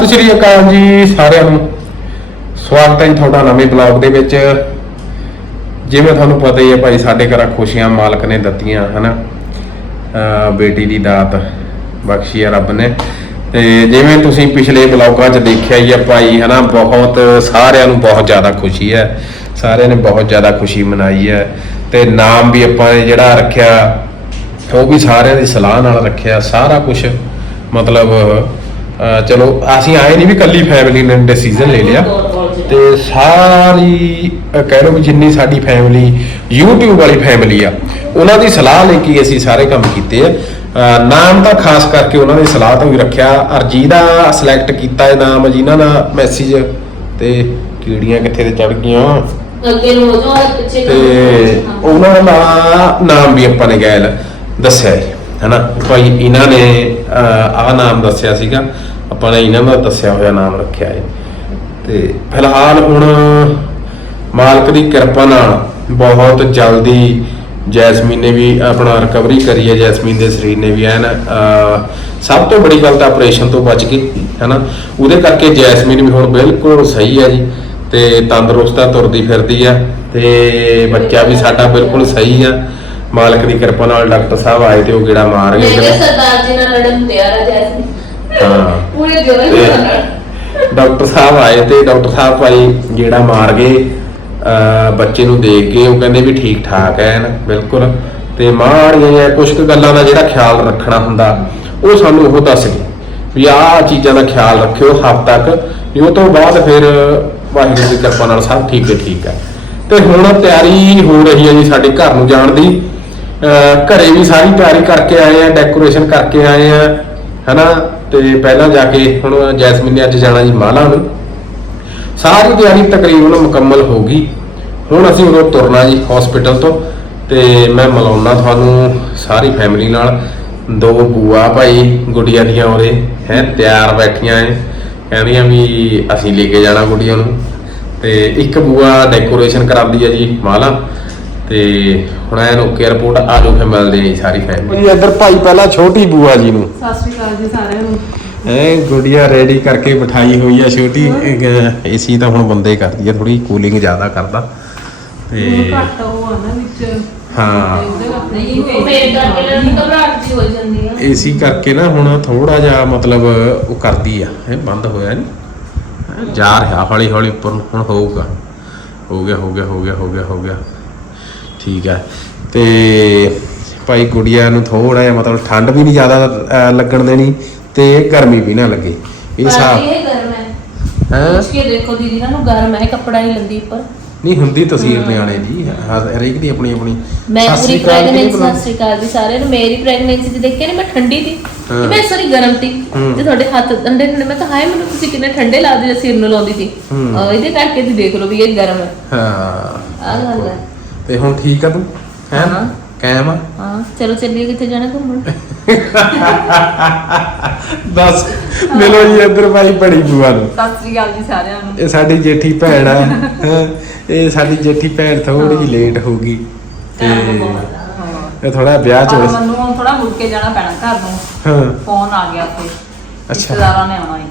ਸਤਿ ਸ਼੍ਰੀ ਅਕਾਲ ਜੀ ਸਾਰਿਆਂ ਨੂੰ। ਸਵਾਗਤ ਹੈ ਜੀ ਤੁਹਾਡਾ ਨਵੇਂ ਬਲੌਗ ਦੇ ਵਿੱਚ। ਜਿਵੇਂ ਤੁਹਾਨੂੰ ਪਤਾ ਹੀ ਹੈ ਭਾਈ, ਸਾਡੇ ਘਰਾਂ ਖੁਸ਼ੀਆਂ ਮਾਲਕ ਨੇ ਦਿੱਤੀਆਂ, ਹਨਾ? ਅਹ ਬੇਟੀ ਦੀ ਦਾਤ ਬਖਸ਼ੀ ਹੈ ਰੱਬ ਨੇ। ਤੇ ਜਿਵੇਂ ਤੁਸੀਂ ਪਿਛਲੇ ਬਲੌਗਾਂ 'ਚ ਦੇਖਿਆ ਹੀ ਹੈ ਭਾਈ, ਹਨਾ? ਬਹੁਤ ਸਾਰਿਆਂ ਨੂੰ ਬਹੁਤ ਜ਼ਿਆਦਾ ਖੁਸ਼ੀ ਹੈ। ਸਾਰਿਆਂ ਨੇ ਬਹੁਤ ਜ਼ਿਆਦਾ ਖੁਸ਼ੀ ਮਨਾਈ ਹੈ। ਤੇ ਨਾਮ ਵੀ ਆਪਾਂ ਨੇ ਜਿਹੜਾ ਰੱਖਿਆ, ਉਹ ਵੀ ਸਾਰਿਆਂ ਦੀ ਸਲਾਹ ਨਾਲ ਰੱਖਿਆ, ਸਾਰਾ ਕੁਝ ਮਤਲਬ ਚਲੋ ਅਸੀਂ ਆਏ ਨਹੀਂ ਵੀ ਕੱਲੀ ਫੈਮਿਲੀ ਨੇ ਡਿਸੀਜਨ ਲੈ ਲਿਆ। ਤੇ ਸਾਰੀ ਕਹਿ ਲਓ ਵੀ ਜਿੰਨੀ ਸਾਡੀ ਫੈਮਿਲੀ YouTube ਵਾਲੀ ਫੈਮਿਲੀ ਆ ਉਹਨਾਂ ਦੀ ਸਲਾਹ ਲੈ ਕੇ ਅਸੀਂ ਸਾਰੇ ਕੰਮ ਕੀਤੇ ਆ। ਨਾਮ ਤਾਂ ਖਾਸ ਕਰਕੇ ਉਹਨਾਂ ਦੀ ਸਲਾਹ ਤੋਂ ਵੀ ਰੱਖਿਆ। ਅਰਜੀ ਦਾ ਸਿਲੈਕਟ ਕੀਤਾ ਇਹ ਨਾਮ ਜਿਨ੍ਹਾਂ ਦਾ ਮੈਸੇਜ ਤੇ ਕੀੜੀਆਂ ਕਿੱਥੇ ਤੇ ਚੜ ਗਈਆਂ? ਅੱਗੇ ਨੂੰ ਹੋ ਜਾਓ ਪਿੱਛੇ ਤੇ ਉਹਨਾਂ ਦਾ ਨਾਮ ਵੀ ਆਪਾਂ ਨੇ ਗੈਲ ਦੱਸਿਆ ਹੈ ਹੈਨਾ? ਭਾਈ ਇਹਨਾਂ ਨੇ ਆਹ ਨਾਮ ਦੱਸਿਆ ਸੀਗਾ। ਆਪਾਂ ਨੇ ਇਹਨਾਂ ਦਾ ਦੱਸਿਆ ਹੋਇਆ ਨਾਮ ਰੱਖਿਆ ਹੈ ਤੇ ਫਿਲਹਾਲ ਹੁਣ ਮਾਲਕ ਦੀ ਕਿਰਪਾ ਨਾਲ ਬਹੁਤ ਜਲਦੀ ਜੈਸਮੀਨ ਨੇ ਵੀ ਆਪਣਾ ਰਿਕਵਰੀ ਕਰੀ ਹੈ। ਜੈਸਮੀਨ ਦੇ ਸਰੀਰ ਨੇ ਵੀ ਐਨ ਅਹ, ਸਭ ਤੋਂ ਬੜੀ ਗੱਲ ਤਾਂ ਆਪਰੇਸ਼ਨ ਤੋਂ ਬਚ ਗਈ ਹੈਨਾ? ਉਹਦੇ ਕਰਕੇ ਜੈਸਮੀਨ ਵੀ ਹੁਣ ਬਿਲਕੁਲ ਸਹੀ ਹੈ ਜੀ। ਤੇ ਤੰਦਰੁਸਤ ਆ ਤੁਰਦੀ ਫਿਰਦੀ ਆ। ਤੇ ਬੱਚਾ ਵੀ ਸਾਡਾ ਬਿਲਕੁਲ ਸਹੀ ਆ। ਮਾਲਕ ਦੀ ਕਿਰਪਾ ਨਾਲ ਡਾਕਟਰ ਸਾਹਿਬ ਆਏ ਤੇ ਉਹ ਗੇੜਾ ਮਾਰ ਗਏ ਕਿਤੇ। ਸਰਦਾਰ ਜੀ ਨਾਲ ਲੜਨ ਨੂੰ ਤਿਆਰ ਆ ਜੈਸਮੀਨ ਹਾਂ। ਪੂਰੇ ਜੋਰ ਤੇ ਡਾਕਟਰ ਸਾਹਿਬ ਆਏ ਤੇ ਡਾਕਟਰ ਸਾਹਿਬ ਭਾਈ ਜਿਹੜਾ ਮਾਰ ਗਏ ਅਹ ਬੱਚੇ ਨੂੰ ਦੇਖ ਕੇ ਉਹ ਕਹਿੰਦੇ ਵੀ ਠੀਕ ਠਾਕ ਹੈ ਨਾ ਬਿਲਕੁਲ। ਤੇ ਮਾੜੀਆਂ ਕੁਝ ਕੁ ਗੱਲਾਂ ਦਾ ਜਿਹੜਾ ਖਿਆਲ ਰੱਖਣਾ ਹੁੰਦਾ ਉਹ ਸਾਨੂੰ ਉਹ ਦੱਸ ਗਏ ਵੀ ਆਹ ਚੀਜ਼ਾਂ ਦਾ ਖਿਆਲ ਰੱਖਿਓ ਹਫ਼ਤਾ ਤੱਕ ਵੀ ਉਹ ਤੋਂ ਬਾਅਦ ਫਿਰ ਵਾਹਿਗੁਰੂ ਦੀ ਕਿਰਪਾ ਨਾਲ ਸਭ ਠੀਕ ਹੈ ਠੀਕ ਹੈ। ਤੇ ਹੁਣ ਤਿਆਰੀ ਹੋ ਰਹੀ ਹੈ ਜੀ ਸਾਡੇ ਘਰ ਨੂੰ ਜਾਣ ਦੀ। ਘਰੇ ਵੀ ਸਾਰੀ ਤਿਆਰੀ ਕਰਕੇ ਆਏ ਆ ਡੈਕੋਰੇਸ਼ਨ ਕਰਕੇ ਆਏ ਆ, ਹਨਾ? ਤੇ ਪਹਿਲਾਂ ਜਾ ਕੇ ਹੁਣ ਜੈਸਮੀਨ ਨੇ ਅੱਜ ਜਾਣਾ ਜੀ ਮਾਲਾ ਨੂੰ ਸਾਰੀ ਤਿਆਰੀ ਤਕਰੀਬਨ ਮੁਕੰਮਲ ਹੋ ਗਈ। ਹੁਣ ਅਸੀਂ ਉਦੋਂ ਤੁਰਨਾ ਜੀ ਹਸਪੀਟਲ ਤੋਂ ਤੇ ਮੈਂ ਮਿਲਾਉਣਾ ਤੁਹਾਨੂੰ ਸਾਰੀ ਫੈਮਿਲੀ ਨਾਲ। ਦੋ ਬੂਆ ਭਾਈ ਗੁੜੀਆ ਦੀਆਂ ਉਰੇ, ਹੈ, ਤਿਆਰ ਬੈਠੀਆਂ ਐ। ਕਹਿੰਦੀਆਂ ਵੀ ਅਸੀਂ ਲੈ ਕੇ ਜਾਣਾ ਗੁੜੀਆ ਨੂੰ। ਤੇ ਇੱਕ ਬੂਆ ਡੈਕੋਰੇਸ਼ਨ ਕਰਾਉਂਦੀ ਹੈ ਜੀ ਮਾਲਾ। ਤੇ ਹੁਣ ਐਨ ਓਕੇ ਰਿਪੋਰਟ ਆ ਜਾਓ ਫਿਰ ਮਿਲਦੇ ਜੀ ਸਾਰੀ ਫੈਮਿਲੀ ਇੱਧਰ ਭਾਈ ਪਹਿਲਾਂ ਛੋਟੀ ਬੂਆ ਜੀ ਨੂੰ। ਸਤਿ ਸ਼੍ਰੀ ਅਕਾਲ ਜੀ ਸਾਰਿਆਂ ਨੂੰ। ਐ ਗੁੜੀਆ ਰੈਡੀ ਕਰਕੇ ਬਿਠਾਈ ਹੋਈ ਆ ਛੋਟੀ। ਏਸੀ ਤਾਂ ਹੁਣ ਬੰਦੇ ਕਰਦੀ ਆ ਥੋੜੀ ਕੂਲਿੰਗ ਜ਼ਿਆਦਾ ਕਰਦਾ। ਤੇ ਹੁਣ ਘੱਟ ਉਹ ਆ ਨਾ ਵਿੱਚ। ਹਾਂ। ਨਹੀਂ ਫੇਰ ਕਰਕੇ ਲੜਨ ਘਬਰਾਹਟ ਜੀ ਹੋ ਜਾਂਦੀ ਆ। ਏਸੀ ਕਰਕੇ ਨਾ ਹੁਣ ਥੋੜਾ ਜਿਹਾ ਮਤਲਬ ਉਹ ਕਰਦੀ ਆ। ਇਹ ਬੰਦ ਹੋਇਆ ਨਹੀਂ ਜਾ ਰਿਹਾ ਹੌਲੀ ਹੌਲੀ ਉੱਪਰ ਨੂੰ ਹੁਣ ਹੋਊਗਾ। ਹੋ ਗਿਆ ਹੋ ਗਿਆ ਹੋ ਗਿਆ ਹੋ ਗਿਆ ਹੋ ਗਿਆ। ਠੀਕ ਹੈ ਤੇ ਭਾਈ ਗੁੜੀਆ ਨੂੰ ਥੋੜਾ ਜਿਹਾ ਮਤਲਬ ਠੰਡ ਵੀ ਨਹੀਂ ਜ਼ਿਆਦਾ ਲੱਗਣ ਦੇਣੀ ਤੇ ਗਰਮੀ ਵੀ ਨਾ ਲੱਗੇ। ਇਹ ਹਿਸਾਬ ਇਹ ਗਰਮ ਹੈ। ਹੈਂ? ਪੁੱਛ ਕੇ ਦੇਖੋ ਦੀਦੀ ਨਾ ਨੂੰ ਗਰਮ ਹੈ ਕੱਪੜਾ ਨਹੀਂ ਲੰਦੀ ਉੱਪਰ। ਨਹੀਂ ਹੁੰਦੀ ਤਸਵੀਰ ਨਿਆਣੇ ਦੀ ਹਰ ਹਰੇਕ ਦੀ ਆਪਣੀ ਆਪਣੀ। ਮੈਂ ਪੂਰੀ ਜੀ ਪ੍ਰੈਗਨੈਂਸੀ। ਸਤਿ ਸ਼੍ਰੀ ਅਕਾਲ ਜੀ ਸਾਰਿਆਂ ਨੂੰ। ਮੇਰੀ ਪ੍ਰੈਗਨੈਂਸੀ ਚ ਦੇਖਿਆ ਨਹੀਂ ਮੈਂ ਠੰਡੀ ਸੀ ਹਾਂ। ਮੈਂ ਸੋਰੀ ਗਰਮ ਸੀ। ਤੇ ਤੁਹਾਡੇ ਹੱਥ ਅੰਡੇ ਠੰਡੇ ਮੈਂ ਕਿਹਾ ਹਾਏ ਮੈਨੂੰ ਤੁਸੀਂ ਕਿੰਨੇ ਠੰਡੇ ਲੱਗਦੇ ਜੇ ਸਿਰ ਨੂੰ ਲਾਉਂਦੀ ਸੀ। ਇਹਦੇ ਕਰਕੇ ਤੁਸੀਂ ਦੇਖ ਲਓ ਵੀ ਇਹ ਗਰਮ ਹੈ। ਹਾਂ। ਆਹ ਗੱਲ ਹੈ। ਤੇ ਹੁਣ ਠੀਕ ਆ ਤੂੰ? ਹੈ ਹਾਂ। ਕਾਇਮ ਆ? ਹਾਂ ਚਲੋ ਚੱਲੀਏ ਕਿੱਥੇ ਜਾਣਾ ਘੁੰਮਣ? ਦੱਸ ਮਿਲੋ ਜੀ ਇੱਧਰ ਭਾਈ ਬੜੀ ਬੂਆ ਨੂੰ। ਸਤਿ ਸ਼੍ਰੀ ਅਕਾਲ ਜੀ ਸਾਰਿਆਂ ਨੂੰ। ਇਹ ਸਾਡੀ ਜੇਠੀ ਭੈਣ ਆ। ਹੈਂ। ਇਹ ਸਾਡੀ ਜੇਠੀ ਭੈਣ ਥੋੜੀ ਜਿਹੀ ਲੇਟ ਹੋ ਗਈ। ਤੇ ਇਹ ਥੋੜਾ ਵਿਆਹ ਚ ਹੋਇਆ ਮੈਨੂੰ ਥੋੜਾ ਮੁੜ ਕੇ ਜਾਣਾ ਪੈਣਾ ਘਰ ਨੂੰ। ਹਾਂ। ਫੋਨ ਆ ਗਿਆ ਤੇ ਅੱਛਾ। ਰਿਸ਼ਤੇਦਾਰਾਂ ਨੇ ਆਉਣਾ ਹੈ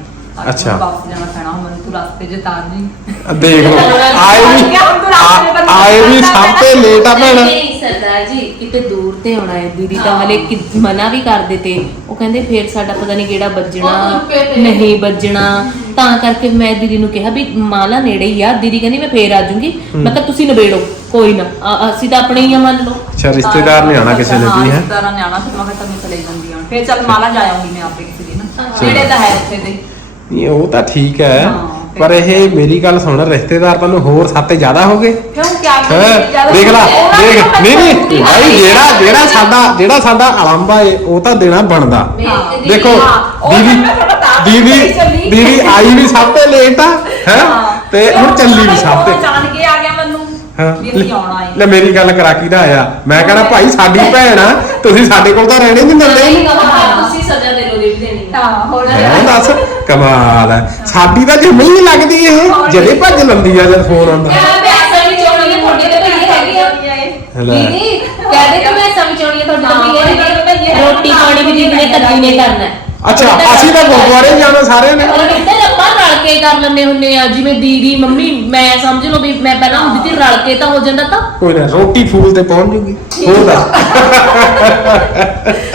ਵਾਪਸ ਜਾਣਾ ਪੈਣਾ ਹੁਣ ਮੈਨੂੰ ਤੂੰ ਰਸਤੇ 'ਚ ਤਾਰ ਜੀ ਆ ਦੇਖ ਲਓ। ਆਏ ਵੀ ਆ- ਆਏ ਵੀ ਸਭ ਤੋਂ ਲੇਟ ਆ ਭੈਣ। ਨਹੀਂ ਸਰਦਾਰ ਜੀ ਕਿਤੇ ਦੂਰ ਤੇ ਆਉਣਾ ਹੈ। ਦੀਦੀ ਤਾਂ ਮਲੇ ਮਨਾ ਵੀ ਕਰਦੇ ਤੇ ਉਹ ਕਹਿੰਦੇ ਫੇਰ ਸਾਡਾ ਪਤਾ ਨਹੀਂ ਕਿਹੜਾ ਵੱਜਣਾ ਉਹ ਧੁੱਪੇ ਤੇ। ਨਹੀਂ ਵੱਜਣਾ। ਤਾਂ ਕਰਕੇ ਮੈਂ ਦੀਦੀ ਨੂੰ ਕਿਹਾ ਵੀ ਮਾਲਾ ਨੇੜੇ ਹੀ ਆ। ਦੀਦੀ ਕਹਿੰਦੀ ਮੈਂ ਫੇਰ ਆ ਜਾਊਂਗੀ। ਮੈਂ ਕਿਹਾ ਤੁਸੀਂ ਨਿਬੇੜੋ। ਕੋਈ ਨਾ। ਆ- ਅਸੀਂ ਤਾਂ ਆਪਣੇ ਹੀ ਆ ਮੰਨ ਲਓ। ਅੱਛਾ ਰਿਸ਼ਤੇਦਾਰ ਨੇ ਆਣਾ ਕਿਸੇ ਨੇ ਹਾਂ, ਵੀ ਹੈ? ਰਿਸ਼ਤੇਦਾਰਾਂ ਨੇ ਆਉਣਾ। ਸੀ ਮੈਂ ਕਿਹਾ ਚੱਲ ਚਲੇ ਜਾਂਦੀ ਹਾਂ। ਫਿਰ ਚੱਲ ਮਾਲਾ ਜਾ ਆਉਂਗੀ ਮੈਂ ਆਪੇ ਕਿਸੇ ਦਿਨ। ਹਾਂ। ਨੇੜੇ ਤਾਂ ਹੈ ਇੱਥੇ ਦੇ ਨਹੀਂ ਉਹ ਤਾਂ ਠੀਕ ਹੈ। ਪਰ ਇਹ ਮੇਰੀ ਗੱਲ ਸੁਣ ਰਿਸ਼ਤੇਦਾਰ ਤੁਹਾਨੂੰ ਹੋਰ ਸਾਤੇ ਜ਼ਿਆਦਾ ਹੋ ਗਏ। ਕਿਉਂ ਕਿਆ ਹੈਂ? ਦੇਖ ਲਾ ਦੇਖ ਨਹੀਂ ਨਹੀਂ ਭਾਈ ਜਿਹੜਾ ਜਿਹੜਾ ਸਾਡਾ ਜਿਹੜਾ ਸਾਡਾ ਆਲੰਬਾ ਏ ਉਹ ਤਾਂ ਦੇਣਾ ਬਣਦਾ। ਦੇਖੋ ਦੀਦੀ ਦੀਦੀ। ਦੀਦੀ ਆਈ ਵੀ ਸਭ ਤੋਂ ਲੇਟ ਆ ਹੈ। ਤੇ ਹੁਣ ਚੱਲੀ ਵੀ ਸਭ ਤੇ। ਜਾਣ ਕੇ ਆ ਗਿਆ ਮੈਨੂੰ। ਹਾਂ। ਵੀ ਅਸੀਂ ਆਉਣਾ ਹੈ। ਲੈ ਮੇਰੀ ਗੱਲ ਕਰਾ ਕੀ ਦਾ ਆਇਆ। ਮੈਂ ਕਹਿੰਦਾ ਭਾਈ ਸਾਡੀ ਭੈਣ ਆ ਤੁਸੀਂ ਸਾਡੇ ਕੋਲ ਤਾਂ ਰਹਿਣੇ ਨਹੀਂ ਦਿੰਦੇ। ਸਜ਼ਾ ਦੇ ਦੇਣੀ ਹੈ। ਹੋਰ ਦੱਸ ਕਮਾਲ ਹੈ। ਸਾਡੀ ਤਾਂ ਜਮੀ ਨਹੀਂ ਲੱਗਦੀ ਇਹ। ਜਦੇ ਭੱਜ ਲੰਦੀ ਆ ਜਦ ਫੋਨ ਆਉਂਦਾ। ਮੈਂ ਪੈਸਾ ਵੀ ਚੋਣੀ ਹੈ ਤੁਹਾਡੀ ਤਾਂ ਭਈ ਹੈਗੀ। ਆ ਲੈ। ਦੀਦੀ ਕਹਦੇ ਕਿ ਮੈਂ ਸਮਝਾਉਣੀ ਹੈ ਤੁਹਾਡੀ ਤਾਂ ਹੈਗੀ। ਆ। ਰੋਟੀ ਪਾਣੀ ਵੀ ਦੀਦੀ ਨੇ ਨੇ ਕਰਨਾ ਹੈ। ਅੱਛਾ ਅਸੀਂ ਤਾਂ ਗੁਰਦੁਆਰੇ ਜਾਣਾ ਸਾਰਿਆਂ ਨੇ। ਔਰ ਕਿੱਥੇ ਕੇ ਕਰ ਲੈਂਦੇ ਹੁੰਨੇ ਆ? ਜਿਵੇਂ ਦੀਦੀ ਮੰਮੀ ਮੈਂ ਸਮਝ ਲਓ ਵੀ ਮੈਂ ਪਹਿਲਾਂ ਹੁੰਦੀ ਸੀ ਰਲ ਕੇ ਤਾਂ ਹੋ ਜਾਂਦਾ ਤਾਂ। ਕੋਈ ਨਾ ਰੋਟੀ ਫੂਲ ਤੇ ਪਹੁੰਚ ਜੂਗੀ। ਹੋਰ ਦੱਸ।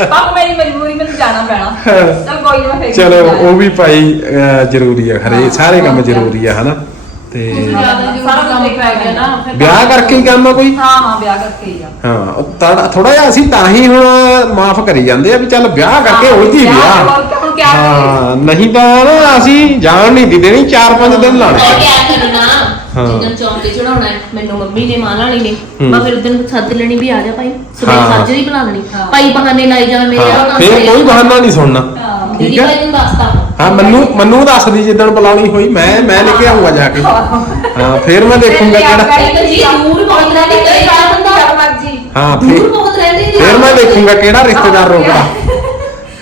ਪਾਪਾ ਮੇਰੀ ਮਜਬੂਰੀ ਮੈਨੂੰ ਜਾਣਾ ਪੈਣਾ। ਚਲ ਕੋਈ ਨਾ ਫੇਰ ਚਲੋ ਉਹ ਵੀ ਭਾਈ ਅਹ, ਜ਼ਰੂਰੀ ਆ ਖਰੇ ਸਾਰੇ ਕੰਮ ਜ਼ਰੂਰੀ ਆ। ਹਨਾ? ਤੇ ਸਾਰਾ ਕੰਮ ਪੈ ਗਿਆ ਨਾ ਫਿਰ ਵਿਆਹ ਕਰਕੇ ਹੀ ਕੰਮ ਆ ਕੋਈ? ਹਾਂ ਹਾਂ ਵਿਆਹ ਕਰਕੇ ਹੀ ਆ। ਹਾਂ ਥੋੜਾ ਜਿਹਾ ਅਸੀਂ ਤਾਂ ਹੀ ਹੁਣ ਮਾਫ ਕਰੀ ਜਾਂਦੇ ਆ ਵੀ ਚੱਲ ਵਿਆਹ ਕਰਕੇ ਉਲਝੀ ਵਿਆਹ ਹੁਣ ਕਿਆ ਕਰੀਏ? ਹਾਂ ਨਹੀਂ ਤਾਂ ਨਾ ਅਸੀਂ ਜਾਣ ਨਹੀਂ ਦੀ ਦੇਣੀ 4-5 ਦਿਨ ਲਾਣੇ ਮੈਂ ਕਿਆ ਕਰਨਾ? ਹਾਂ। ਜਿੱਦਣ ਚੌਂਕੇ ਚੜਾਉਣਾ ਹੈ ਮੈਨੂੰ ਮੰਮੀ ਨੇ ਮਾਂ ਲਾਣੀ ਨੇ। ਹੂੰ। ਮੈਂ ਫਿਰ ਉਦੋਂ ਸੱਦ ਲੈਣੀ ਵੀ ਆ ਜਾ ਭਾਈ। ਸਵੇਰ ਹਾਂ। ਸਾਜਰੀ ਬੁਲਾ ਲੈਣੀ। ਹਾਂ। ਭਾਈ ਬਹਾਨੇ ਲਾਈ ਜਾਣਾ ਮੇਰੇ ਹਾਂ। ਨਾਲ ਫੇਰ ਕੋਈ ਬਹਾਨਾ ਨਹੀਂ ਸੁਣਨਾ। ਦੀਦੀ ਠੀਕ ਆ ਭਾਈ ਨੂੰ ਦੱਸਤਾ ਹਾਂ ਮੈਨੂੰ ਮੈਨੂੰ ਦੱਸਦੀ ਜਿੱਦਣ ਬੁਲਾਉਣੀ ਹੋਈ ਮੈਂ ਮੈਂ ਲੈ ਕੇ ਆਉਂਗਾ ਜਾ ਕੇ। ਹਾਂ। ਫੇਰ ਮੈਂ ਦੇਖੂੰਗਾ ਕਿਹੜਾ ਇੱਕ ਜੀ ਦੂਰ ਬਹੁਤ ਰਹਿੰਦੇ ਕਈ ਵਾਰ ਬੰਦਾ? ਮਰਜ਼ੀ। ਹਾਂ ਦੂਰ ਫੇਰ ਬਹੁਤ ਰਹਿੰਦੇ ਜੀ। ਫੇਰ ਮੈਂ ਦੇਖੂੰਗਾ ਕਿਹੜਾ ਰਿਸ਼ਤੇਦਾਰ ਰੋਕਦਾ।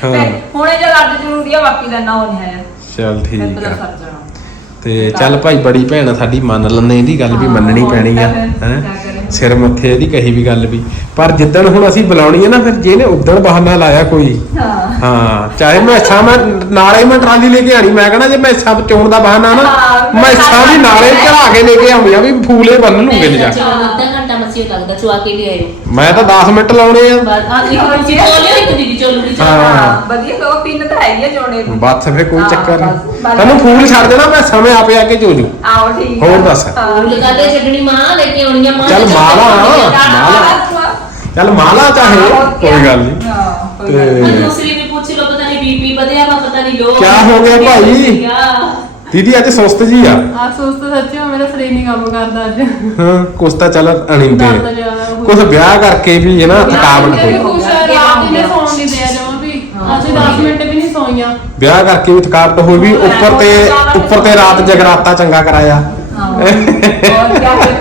ਹਾਂ। ਹੁਣੇ ਜੇ ਲੱਗ ਜ਼ਰੂਰੀ ਆ ਬਾਕੀ ਦਾ ਨਾ ਉਹ ਨਹੀਂ ਹੈ ਚੱਲ ਫਿਰ ਠੀਕ ਪਤਾ ਆ। ਸਰ ਜਾਣਾ ਤੇ ਚੱਲ ਭਾਈ ਬੜੀ ਭੈਣ ਆ ਸਾਡੀ ਮੰਨ ਲੈਂਦੇ ਇਹਦੀ ਗੱਲ ਵੀ ਮੰਨਣੀ ਪੈਣੀ ਆ ਹੈ। ਸਿਰ ਮੱਥੇ ਇਹਦੀ ਕਹੀ ਵੀ ਗੱਲ ਵੀ ਪਰ ਜਿੱਦਣ ਹੁਣ ਅਸੀਂ ਬੁਲਾਉਣੀ ਹੈ ਨਾ ਫਿਰ ਜਿਹਨੇ ਉਦਣ ਬਹਾਨਾ ਲਾਇਆ ਕੋਈ ਹਾਂ ਹਾਂ ਚਾਹੇ ਮੈਂ ਮੈਂ ਨਾਲੇ ਮੈਂ ਟਰਾਲੀ ਲੈ ਕੇ ਆਣੀ ਮੈਂ ਕਹਣਾ ਜੇ ਮੈਂ ਸਭ ਚੋਣ ਦਾ ਬਹਾਨਾ ਨਾ ਹਾਂ, ਮੈਂ ਵੀ ਨਾਲੇ ਚੜਾ ਕੇ ਲੈ ਕੇ ਆਉਂਦੀ ਆ ਵੀ ਫੂਲੇ ਬੰਨ ਲੂਗੇ ਲਿਜਾ ਕੇ। ਅੱਧਾ ਘੰਟਾ ਮਸੀਹ ਲੱਗਦਾ ਚੁਆ ਕੇ ਲੈ ਆਇਓ ਮੈਂ ਤਾਂ 10 ਮਿੰਟ ਲਾਉਣੇ ਆ ਬਾਅਦ ਆ ਇੱਕ ਤੁਸੀਂ ਚੋਲਿਓ ਇੱਕ ਦੀਦੀ ਚੋਲੂਗੀ ਹਾਂ। ਹਾਂ ਵਧੀਆ ਸੋ ਪਿੰਨ ਤਾਂ ਹੈਗੀ ਆ ਜੋੜੇ ਦੀ ਬਸ ਫਿਰ ਕੋਈ ਹਾਂ, ਚੱਕਰ ਬਸ, ਨਹੀਂ ਬਸ। ਤੈਨੂੰ ਫੂਲ ਛੱਡ ਦੇਣਾ ਮੈਂ ਸਮੇਂ ਆਪੇ ਆ ਕੇ ਜੋਜੂ ਆਓ ਠੀਕ ਹੋਰ। ਦੱਸ। ਹਾਂ। ਛੱਡਣੀ ਮਾਂ ਲੈ ਕੇ ਆਉਣੀ ਆ ਮਾਂ ਚੱਲ ਮਾਲਾ, ਮਾਲਾ। ਚੱਲ ਮਾਲਾ ਚਾਹੇ ਕੋਈ। ਗੱਲ ਨਹੀਂ ਹਾਂ, ਕੋਈ ਤੇ- ਗੱਲ ਦੂਸਰੀ ਵੀ ਪੁੱਛ ਲੋ ਪਤਾ ਨਹੀਂ ਬੀਪੀ ਵਧਿਆ ਵਾ ਪਤਾ ਨਹੀਂ ਲੋ ਕਿਆ ਹੋ ਗਿਆ ਭਾਈ? ਦੀਦੀ ਅੱਜ ਸੁਸਤ ਜੀ ਆ। ਆ ਸੁਸਤ ਸੱਚੀ ਹੋ ਮੇਰਾ ਸਰੀਰ ਨਹੀਂ ਕੰਮ ਕਰਦਾ ਅੱਜ। ਹਾਂ ਕੁਛ ਤਾਂ ਚੱਲ ਅਣਿੰਦੇ। ਦਰਦ ਕੁਛ ਵਿਆਹ ਕਰਕੇ ਵੀ ਹੈ ਨਾ ਥਕਾਵਟ ਹੋਈ ਹੋਈ ਕੁਛ ਰਾਤ ਨੇ ਸੌਣ ਨਹੀਂ ਦਿਆ ਜਮਾ ਵੀ। ਅਸੀਂ 10 ਮਿੰਟ ਵੀ ਨਹੀਂ ਸੋਈਆਂ। ਵਿਆਹ ਕਰਕੇ ਵੀ ਥਕਾਵਟ ਹੋਈ ਵੀ ਉੱਪਰ ਤੇ ਉੱਪਰ ਤੇ ਰਾਤ ਜਗਰਾਤਾ ਚੰਗਾ ਕਰਾਇਆ। ਹਾਂ। ਹੋਰ ਕਿਆ ਫਿਰ?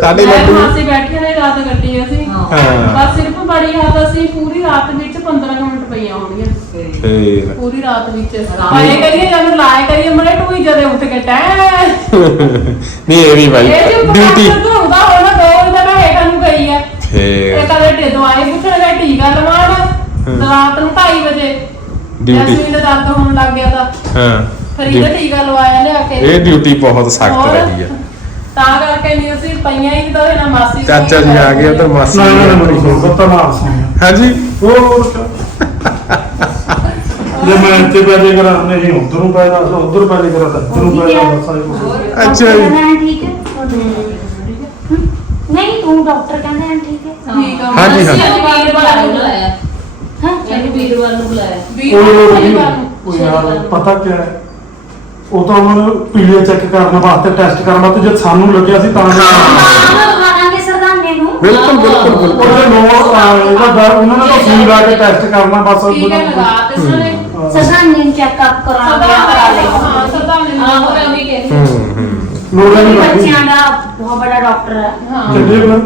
ਸਾਡੇ ਮੈਂ ਲੱਡੂ ਮਾਸੀ ਬੈਠੀਆਂ ਨੇ ਰਾਤ ਕੱਟੀ ਅਸੀਂ ਹਾਂ। ਹਾਂ ਬਸ ਸਿਰਫ ਬੜੀ ਰਾਤ ਅਸੀਂ ਪੂਰੀ ਰਾਤ ਵਿੱਚ 15 ਕੁ ਮਿੰਟ ਪਈਆਂ ਹੋਣਗੀਆਂ ਫੇਰ ਪੂਰੀ ਰਾਤ ਵਿੱਚ। ਪਾਏ ਕਰੀਏ ਜਦ ਲਾਏ ਕਰੀਏ ਮਰੇ ਟੂਈ ਜਦੇ ਉੱਠ ਕੇ ਟੈ ਨਹੀਂ ਇਹ ਵੀ ਭਾਈ ਡਿਊਟੀ ਹੁੰਦਾ ਹੋਣਾ ਦੋ ਵਜੇ ਮੈਂ ਹੇਠਾਂ ਨੂੰ ਗਈ ਹੈ ਫੇਰ। ਇਹ ਕਦੇ ਢਿੱਡ ਦਵਾਈ ਪੁੱਛਣ ਗਏ ਟੀਕਾ ਲਵਾਉਣ ਰਾਤ ਨੂੰ 2:30 ਵਜੇ। Duty। ਅਸੀਂ ਦਾ ਦਰਦ ਹੋਣ ਲੱਗ ਗਿਆ ਤਾਂ। ਹਾਂ। ਫਿਰ ਇਹਦਾ ਟੀਕਾ ਲਵਾਇਆ ਲਿਆ ਕੇ। ਇਹ ਡਿਊਟੀ ਬਹੁਤ ਸਖਤ? ਰਹੀ ਆ। ਤਾਂ ਕਰਕੇ ਨਹੀਂ ਅਸੀਂ ਪਈਆਂ ਹੀ ਤਾਂ ਨਾ ਮਾਸੀ ਚਾਚਾ ਜੀ ਆ ਗਏ ਉਧਰ ਮਾਸੀ ਨਾ ਨਾ ਨਾ ਬਤਾ ਮਾਰ ਸਾਂ ਹਾਂਜੀ। ਹੋਰ ਜੇ ਮੈਂ ਇੱਥੇ ਪੈਦੇ ਕਰਾਂ ਨਹੀਂ ਉਧਰ ਨੂੰ ਪੈਦਾ ਉਧਰ ਪੈਦੇ ਕਰਾਂ ਤਾਂ ਇੱਧਰ ਨੂੰ ਪੈਦਾ ਬਸ ਆਈ ਕੁਛ। ਅੱਛਾ ਜੀ। ਹਾਂ? ਠੀਕ ਹੈ? ਨਹੀਂ ਤੂੰ ਡਾਕਟਰ ਕਹਿੰਦੇ ਹਨ ਠੀਕ ਹੈ? ਠੀਕ ਆ ਹਾਂਜੀ, ਹਾਂਜੀ। ਵੀਰਵਾਰ ਨੂੰ ਬੁਲਾਇਆ। ਹਾਂ? ਇਹਨੂੰ ਵੀਰਵਾਰ ਨੂੰ ਬੁਲਾਇਆ। ਵੀਹ ਉਹ ਸ਼ਨੀਵਾਰ ਨੂੰ। ਉਹ ਯਾਰ ਪਤਾ ਕੀ ਹੈ? ਉਹ ਤਾਂ ਉਹਨਾਂ ਨੂੰ ਪੀਲੀਆ ਚੈੱਕ ਕਰਨ ਵਾਸਤੇ ਟੈਸਟ ਕਰਨ ਵਾਸਤੇ ਜਦ ਸਾਨੂੰ ਲੱਗਿਆ ਸੀ ਤਾਂ ਖਾਣਾਂਗੇ ਸਰਦਾਨੇ ਨੂੰ ਬਿਲਕੁਲ ਬਿਲਕੁਲ ਬਿਲਕੁਲ। ਉਹਦੇ ਨੋ ਇਹਦਾ ਦਰ ਉਹਨਾਂ ਨੇ ਤਾਂ ਸੂਈ ਲਾ ਕੇ ਟੈਸਟ ਕਰਨਾ ਬਸ ਟੀਕਾ ਲਗਾ ਤੇ ਨੇ ਸਰਦਾਨੇ ਨੂੰ ਚੈੱਕਅਪ ਕਰਾ ਲਿਆ ਕਰਾ ਲਿਆ ਹਾਂ ਸਰਦਾਨੇ ਨੂੰ ਆਹੋ ਮੈਂ ਉਹੀ ਕਹਿ ਹੂੰ ਹੂੰ ਲੋੜਾਂ ਨਹੀਂ ਲੱਗੀ ਬੱਚਿਆਂ ਦਾ ਬਹੁਤ ਬੜਾ ਡਾਕਟਰ ਹੈ ਹਾਂ ਚੱਲੇ ਫਿਰ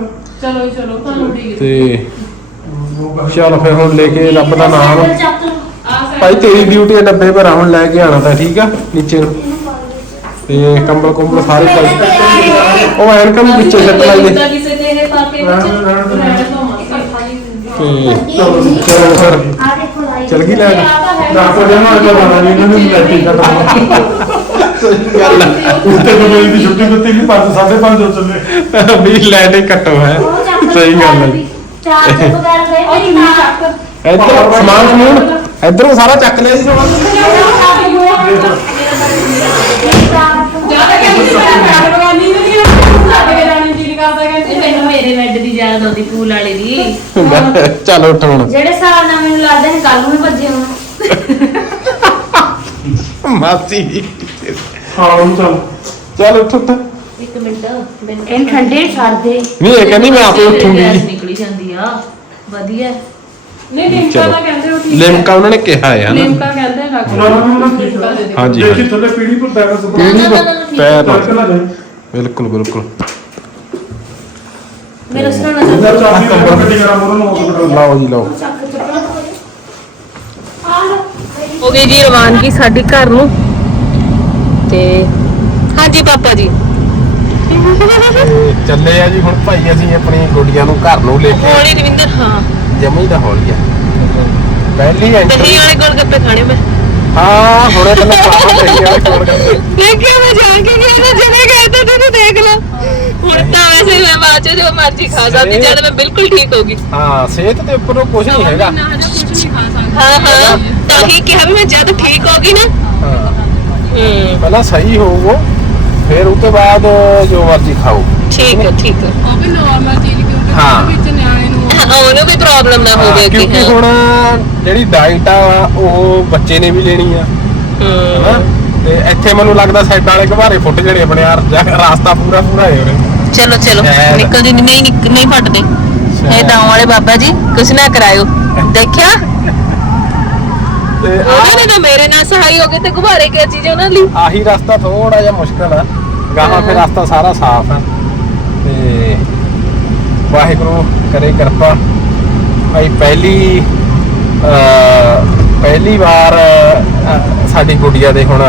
ਚਲੋ ਜੀ, ਚਲੋ ਤੁਹਾਨੂੰ ਠੀਕ ਹੈ ਤੇ ਚਲ ਫਿਰ ਹੁਣ ਲੈ ਕੇ ਰੱਬ ਦਾ ਨਾਮ। ਭਾਈ ਤੇਰੀ ਡਿਊਟੀ ਹੈ ਡੱਬੇ ਪਰ ਹੁਣ ਲੈ ਕੇ ਆਣਾ ਤਾਂ ਠੀਕ ਆ ਨੀਚੇ ਨੂੰ। ਤੇ ਕੰਬਲ ਕੁੰਬਲ ਸਾਰੇ ਕਰ ਉਹ ਐਨਕਾਂ ਵੀ ਪਿੱਛੇ ਸੱਟ ਲਾਈਏ। ਤਾਂ ਕਿਸੇ ਨੇ ਇਹ ਪਾ ਕੇ ਵਿੱਚ ਦੇ, ਰਹਿਣ ਤੋਂ ਮਾਸੀ। ਤੇ ਚਲੋ ਚਲੋ ਫਿਰ। ਆ ਚਲ ਗਈ ਲੈ ਡਾਕਟਰ ਦੇ ਨਾਲ ਗੱਲ ਆ ਇਹਨਾਂ ਨੇ ਲੈਟੀ ਕਰਨਾ ਗੱਲ ਉੱਤੇ ਕੋਈ ਦੀ ਛੁੱਟੀ ਦਿੱਤੀ ਨਹੀਂ 5 5:30 ਹੋ ਚੱਲੇ। ਵੀ ਲੈਣੇ ਕੱਟੋ ਹੈ। ਸਹੀ ਗੱਲ ਹੈ। ਚਾਰ ਦੇ ਬਗੈਰ ਗਏ ਉਹ ਮੇਰੀ ਚੁੰਨੀ ਮਾਂ ਚੱਕ ਇੱਧਰ ਸਮਾਨ ਸਮੂਨ। ਇੱਧਰੋਂ ਸਾਰਾ ਚੱਕ ਲਿਆ ਜੀ ਸਮਾਨ। ਜ਼ਿਆਦਾ ਬਗਾਨੀ ਨਹੀਂ ਦੀ ਵਾਲੇ ਦੀ ਚੱਲ ਉੱਠ ਹੁਣ ਜਿਹੜੇ ਸਾਲ ਨਾਲ ਮੈਨੂੰ ਲੱਗਦਾ ਹੈ ਕੱਲ ਨੂੰ ਵੀ ਭੱਜੇ ਹੋਣਾ ਮਾਸੀ। ਹਾਂ ਚੱਲ ਚੱਲ ਉੱਠ ਉੱਠ ਇੱਕ ਮਿੰਟ ਮੈਨੂੰ ਇਹ ਠੰਡੇ ਛੱਡ ਦੇ ਨਹੀਂ ਇਹ ਕਹਿੰਦੀ ਮੈਂ ਆਪੇ ਉੱਠੂੰਗੀ ਨਿਕਲੀ ਜਾਂਦੀ ਆ ਵਧੀਆ ਨਹੀਂ ਲਿਮਕਾ ਕਹਿੰਦੇ ਉਹ ਠੀਕ ਹੈ ਲਿਮਕਾ ਉਹਨਾਂ ਨੇ ਕਿਹਾ ਹੈ ਨਾ ਲਿਮਕਾ ਕਹਿੰਦੇ ਆ ਨਾ, ਨਾ, ਨਾ, ਠੀਕ ਲਿਮਕਾ ਦੇ ਦਿਓ। ਹਾਂਜੀ ਦੇਖੀ ਥੱਲੇ ਪੀੜੀ ਪਰ ਬੈਠਾ ਪੀੜੀ ਪੈਰ ਦੇ ਬਿਲਕੁਲ ਬਿਲਕੁਲ ਮੇਰਾ ਸੁਣਾਉਣਾ ਚਾਹੁੰਦਾ ਅੰਦਰ ਚਾਬੀ ਕੰਬਲ ਕੱਢੀ ਕਰਾਂ ਉਹਨਾਂ ਨੂੰ ਹਸਪੀਟਲ ਲਾਓ ਜੀ ਲਾਓ। ਹੋ ਗਈ ਜੀ ਰਵਾਨਗੀ ਸਾਡੀ ਘਰ ਨੂੰ। ਤੇ ਹਾਂਜੀ ਪਾਪਾ ਜੀ। ਚੱਲੇ ਆ ਜੀ ਹੁਣ ਭਾਈ ਅਸੀਂ ਆਪਣੀ ਗੁੱਡੀਆਂ ਨੂੰ ਘਰ ਨੂੰ ਲੈ ਕੇ ਹੌਲੀ ਰਵਿੰਦਰ ਹਾਂ। ਜਮੀ ਦਾ ਹੌਲੀ ਆ। ਪਹਿਲੀ ਐਂਟਰੀ ਦਹੀਂ ਵਾਲੇ ਗੋਲਗੱਪੇ ਖਾਣੇ ਮੈਂ। ਹਾਂ ਹੁਣੇ ਤੈਨੂੰ ਪਾਪਾ ਦੇਖਿਆ ਗੋਲਗੱਪੇ ਦੇਖਿਆ ਮੈਂ ਜਾਣ ਕੇ ਗਿਆ ਨਾ ਜਨੇ ਗਏ ਤਾਂ ਤੈਨੂੰ ਦੇਖ ਲਾ। ਕੋਲ ਕਰਦੇ ਦੇਖਿਆ ਮੈਂ ਬਾਅਦ ਚ ਜੋ ਮਰਜ਼ੀ ਖਾ ਸਕਦੀ ਜਦ ਮੈਂ ਬਿਲਕੁਲ ਠੀਕ ਹੋ ਗਈ। ਹਾਂ ਸਿਹਤ ਦੇ ਉੱਪਰੋਂ ਕੁਝ ਨਹੀਂ ਹੈਗਾ। ਨਾ ਹਜੇ ਕੁਝ ਨਹੀਂ ਖਾ ਸਕਦਾ। ਹਾਂ ਹਾਂ। ਤਾਂ ਹੀ ਕਿਹਾ ਵੀ ਮੈਂ ਜਦ ਠੀਕ ਹੋ ਗਈ ਨਾ। ਹਾਂ। ਹੂੰ ਪਹਿਲਾਂ ਸਹੀ ਹੋਵੋ ਫਿਰ ਉਸ ਤੋਂ ਬਾਅਦ ਜੋ ਮਰਜ਼ੀ ਖਾਓ। ਠੀਕ ਹੈ ਠੀਕ ਹੈ। ਉਹ ਵੀ ਨੋਰਮਲ ਚੀਜ਼ ਕਿਉਂਕਿ ਹਾਂ। ਉਹਦੇ ਵਿੱਚ ਨਿਆਣੇ ਨੂੰ ਹਾਂ, ਉਹਨੂੰ ਵੀ ਪ੍ਰੋਬਲਮ ਨਾ ਹੋਵੇ ਹਾਂ, ਅੱਗੇ ਕਿਉਂਕਿ ਹਾਂ। ਹੁਣ ਜਿਹੜੀ ਡਾਈਟ ਆ ਉਹ ਬੱਚੇ ਨੇ ਵੀ ਲੈਣੀ ਆ। ਹਨਾ? ਹੂੰ ਤੇ ਇੱਥੇ ਮੈਨੂੰ ਲੱਗਦਾ ਸਾਈਡ ਵਾਲੇ ਘਬਾਰੇ ਫੁੱਟ ਜਣੇ ਆਪਣੇ ਰਾਸਤਾ ਪੂਰਾ ਪੂਰਾ ਹੈ ਉਰੇ ਚਲੋ ਚਲੋ। ਨਿਕਲ ਜੀ ਨਹੀਂ ਨਿਕ- ਨਹੀਂ ਫਟਦੇ। ਇਹ। ਦਾਉ ਵਾਲੇ ਬਾਬਾ ਜੀ ਕੁਛ ਨਾ ਕਰਾਇਓ। ਦੇਖਿਆ? ਤੇ ਉਹਨਾਂ ਨੇ ਤਾਂ ਮੇਰੇ ਨਾਲ ਸਹਾਈ ਹੋ ਗਏ ਤੇ ਗੁਬਾਰੇ ਕਿਆ ਚੀਜ਼ ਉਹਨਾਂ ਲਈ। ਆਹੀ ਰਸਤਾ ਥੋੜਾ ਜਿਹਾ ਮੁਸ਼ਕਲ ਆ। ਗਾਹਾਂ ਫਿਰ ਰਸਤਾ ਸਾਰਾ ਸਾਫ਼ ਆ। ਤੇ ਵਾਹਿਗੁਰੂ ਕਰੇ ਕਿਰਪਾ। ਭਾਈ ਪਹਿਲੀ ਅਹ, ਪਹਿਲੀ ਵਾਰ ਅਹ, ਸਾਡੀ ਗੁੱਡੀਆ ਦੇ ਹੁਣ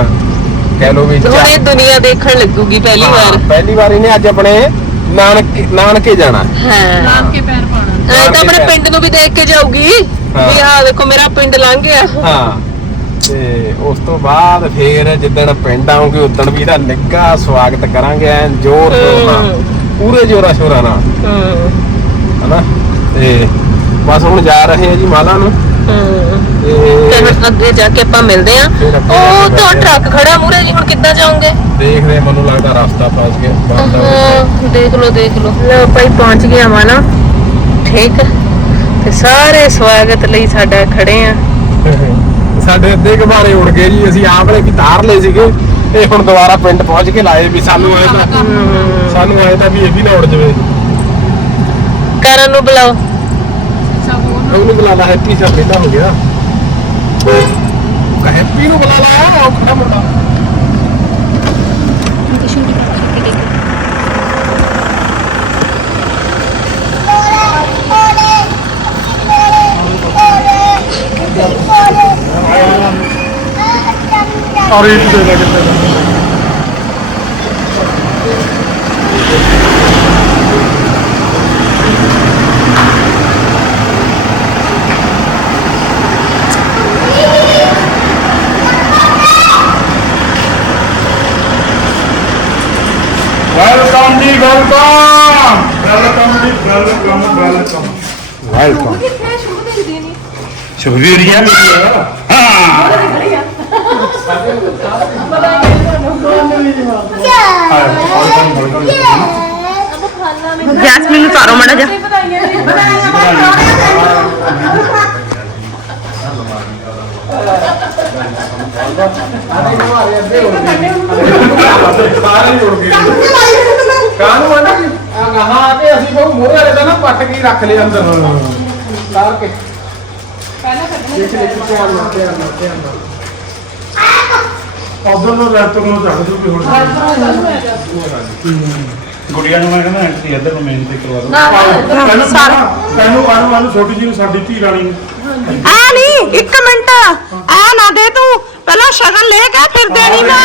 ਕਹਿ ਲੋ ਵੀ ਹੁਣ ਇਹ ਦੁਨੀਆ ਦੇਖਣ ਲੱਗੂਗੀ ਪਹਿਲੀ ਵਾਰ। ਪਹਿਲੀ ਵਾਰ ਇਹਨੇ ਅੱਜ ਆਪਣੇ ਨਾਨਕੇ ਨਾਨਕੇ ਜਾਣਾ। ਹਾਂ। ਲਾਭ ਕੇ ਪੈਰ ਪਾਉਣਾ। ਇਹ ਤਾਂ ਆਪਣੇ ਪਿੰਡ ਨੂੰ ਵੀ ਦੇਖ ਕੇ ਜਾਊਗੀ। ਹਾਂ। ਵੀ ਆਹ ਦੇਖੋ ਮੇਰਾ ਪਿੰਡ ਲੰਘ ਗਿਆ। ਹਾਂ। ਤੇ ਉਸ ਤੋਂ ਬਾਅਦ ਫੇਰ ਜਿੱਦਣ ਪਿੰਡ ਆਉਂਗੇ ਉਦਣ ਵੀ ਇਹਦਾ ਨਿੱਘਾ ਸਵਾਗਤ ਕਰਾਂਗੇ ਐਨ ਜ਼ੋਰ ਸ਼ੋਰ ਨਾਲ। ਪੂਰੇ ਜ਼ੋਰਾ ਸ਼ੋਰਾਂ ਨਾਲ। ਹੂੰ। ਹਨਾ? ਤੇ ਬਸ ਹੁਣ ਜਾ ਰਹੇ ਆ ਜੀ ਮਾਲਾ ਨੂੰ। ਹੂੰ। ਤੇ ਹੁਣ ਅੱਗੇ ਜਾ ਕੇ ਆਪਾਂ ਮਿਲਦੇ ਆ ਫਿਰ ਉਹ ਤਾਂ। ਟਰੱਕ ਖੜਾ ਮੂਰੇ ਜੀ ਹੁਣ ਕਿੱਦਾਂ ਜਾਓਗੇ? ਦੇਖਦੇ ਆ, ਮੈਨੂੰ ਲੱਗਦਾ ਰਸਤਾ ਫਸ ਗਿਆ ਹਾਂ ਦੇਖ ਲਓ ਦੇਖ ਲਓ। ਲੋ ਭਾਈ ਪਹੁੰਚ ਗਏ ਆ ਨਾ। ਠੀਕ ਤੇ ਸਾਰੇ ਸਵਾਗਤ ਲਈ ਸਾਡਾ ਖੜੇ ਆ ਸਾਡੇ ਅੱਧੇ ਘਬਾਰੇ ਉੜ ਗਏ ਜੀ ਅਸੀਂ ਆਪ ਨੇ ਵੀ ਤਾਰ ਲਏ ਸੀਗੇ। ਇਹ ਹੁਣ ਦੁਬਾਰਾ ਪਿੰਡ ਪਹੁੰਚ ਕੇ ਲਾਏ ਵੀ ਸਾਨੂੰ ਆਏ ਤਾਂ ਸਾਨੂੰ ਆਏ ਤਾਂ ਵੀ ਇਹ ਵੀ ਨਾ ਉੜ ਜਵੇ। ਕਰਨ ਨੂੰ ਬੁਲਾਓ। ਉਹਨੂੰ ਬੁਲਾ ਲਾ ਹੈਪੀ ਸਾ ਪਹਿਲਾਂ ਹੋ ਗਿਆ। ਕਹ ਹੈਪੀ ਨੂੰ ਬੁਲਾ ਲਾ ਉਹ ਖੜਾ ਮੁੰਡਾ। ਔਰ ਇਹ ਦੇ ਲੈ ਕਿੱਥੇ ਦਾ ਵੈਲਕਮ ਜੀ ਵੈਲਕਮ ਵੈਲਕਮ ਜੀ ਵੈਲਕਮ ਵੈਲਕਮ ਵੈਲਕਮ ਸ਼ੁਭਵੀਰੀਆ ਜੈਸਮੀਨ ਨੂੰ ਤਾਰੋ ਮੜਾ ਜਾ ਸਾਰੇ ਹੀ ਉੜ ਗਏ ਕਾਹਨੂੰ ਆਣਾ ਜੀ ਹਾਂ ਆ ਕੇ ਅਸੀਂ ਬਹੁਤ ਮੋਹਰੇ ਵਾਲੇ ਦਾ ਨਾ ਪੱਟ ਕੇ ਹੀ ਰੱਖ ਲਿਆ ਅੰਦਰ। ਤਾਰ ਕੇ। ਦੇਖ ਲੈ ਕਿ ਧਿਆਨ ਨਾਲ ਧਿਆਨ ਨਾਲ ਧਿਆਨ ਨਾਲ। ਉਧਰ ਨੂੰ ਲੈਪਟਾਪ ਨੂੰ ਚੱਕ ਦਿਓ ਕਿ ਹੁਣ ਗੁੜੀਆ ਨੂੰ ਮੈਂ ਕਹਿੰਦਾ ਐਂਟਰੀ ਇੱਧਰ ਨੂੰ ਮੇਨ ਤੇ ਕਰਵਾ ਪਹਿਲਾਂ ਪਹਿਲਾਂ ਆਨੂੰ ਆਨੂੰ ਛੋਟੀ ਜੀ ਨੂੰ ਸਾਡੀ ਧੀ ਰਾਣੀ। ਨੂੰ ਆ ਨਹੀਂ ਇੱਕ ਮਿੰਟ। ਆ ਨਾ ਦੇ ਤੂੰ। ਪਹਿਲਾਂ ਸ਼ਗਨ ਲੈ ਕੇ ਫਿਰ ਦੇਣੀ ਨਾ।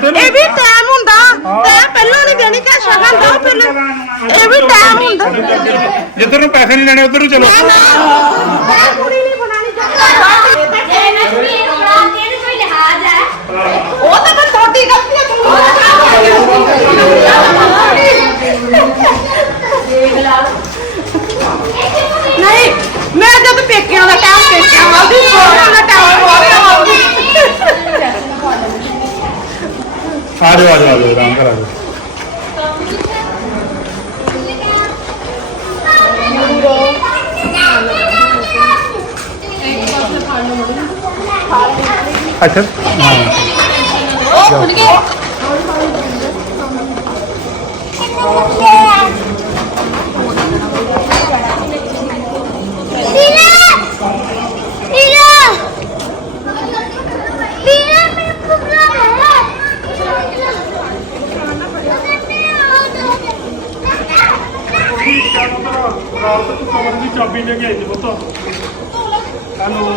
ਤੂੰ ਨਾ ਇਹ ਲੈ ਵੀ ਟਾਈਮ ਹੁੰਦਾ। ਤੇ ਪਹਿਲਾਂ ਨਹੀਂ ਦੇਣੀ ਕਿ ਸ਼ਗਨ ਦੋ ਫਿਰ ਇਹ ਵੀ ਟਾਈਮ ਹੁੰਦਾ। ਜਿੱਧਰ ਨੂੰ ਪੈਸੇ ਨਹੀਂ ਲੈਣੇ ਉਧਰ ਨੂੰ ਚਲੋ। ਮੈਂ ਕੁੜੀ ਨਹੀਂ ਬਣਾਣੀ ਉਹ ਤਾਂ ਮੈਂ ਤੁਹਾਡੀ ਗਲਤੀ ਹੈ ਨਹੀਂ ਮੈਂ ਜਦ ਪੇਕਿਆਂ ਦਾ ਟਾਈਮ ਪੇਕਿਆਂ ਵਾਲੀ ਸੋਹਣਾ ਦਾ ਟਾਈਮ ਆ ਜਾਓ ਆ ਜਾਓ ਆ ਜਾਓ ਆਰਾਮ ਕਰ ਆ ਜਾਓ। ਅੱਛਾ। ਰਾਤ ਤੂੰ ਕਮਰੇ ਦੀ ਚਾਬੀ ਲੈ ਕੇ ਆਈ ਜੀ ਪੁੱਤ ਹੈਲੋ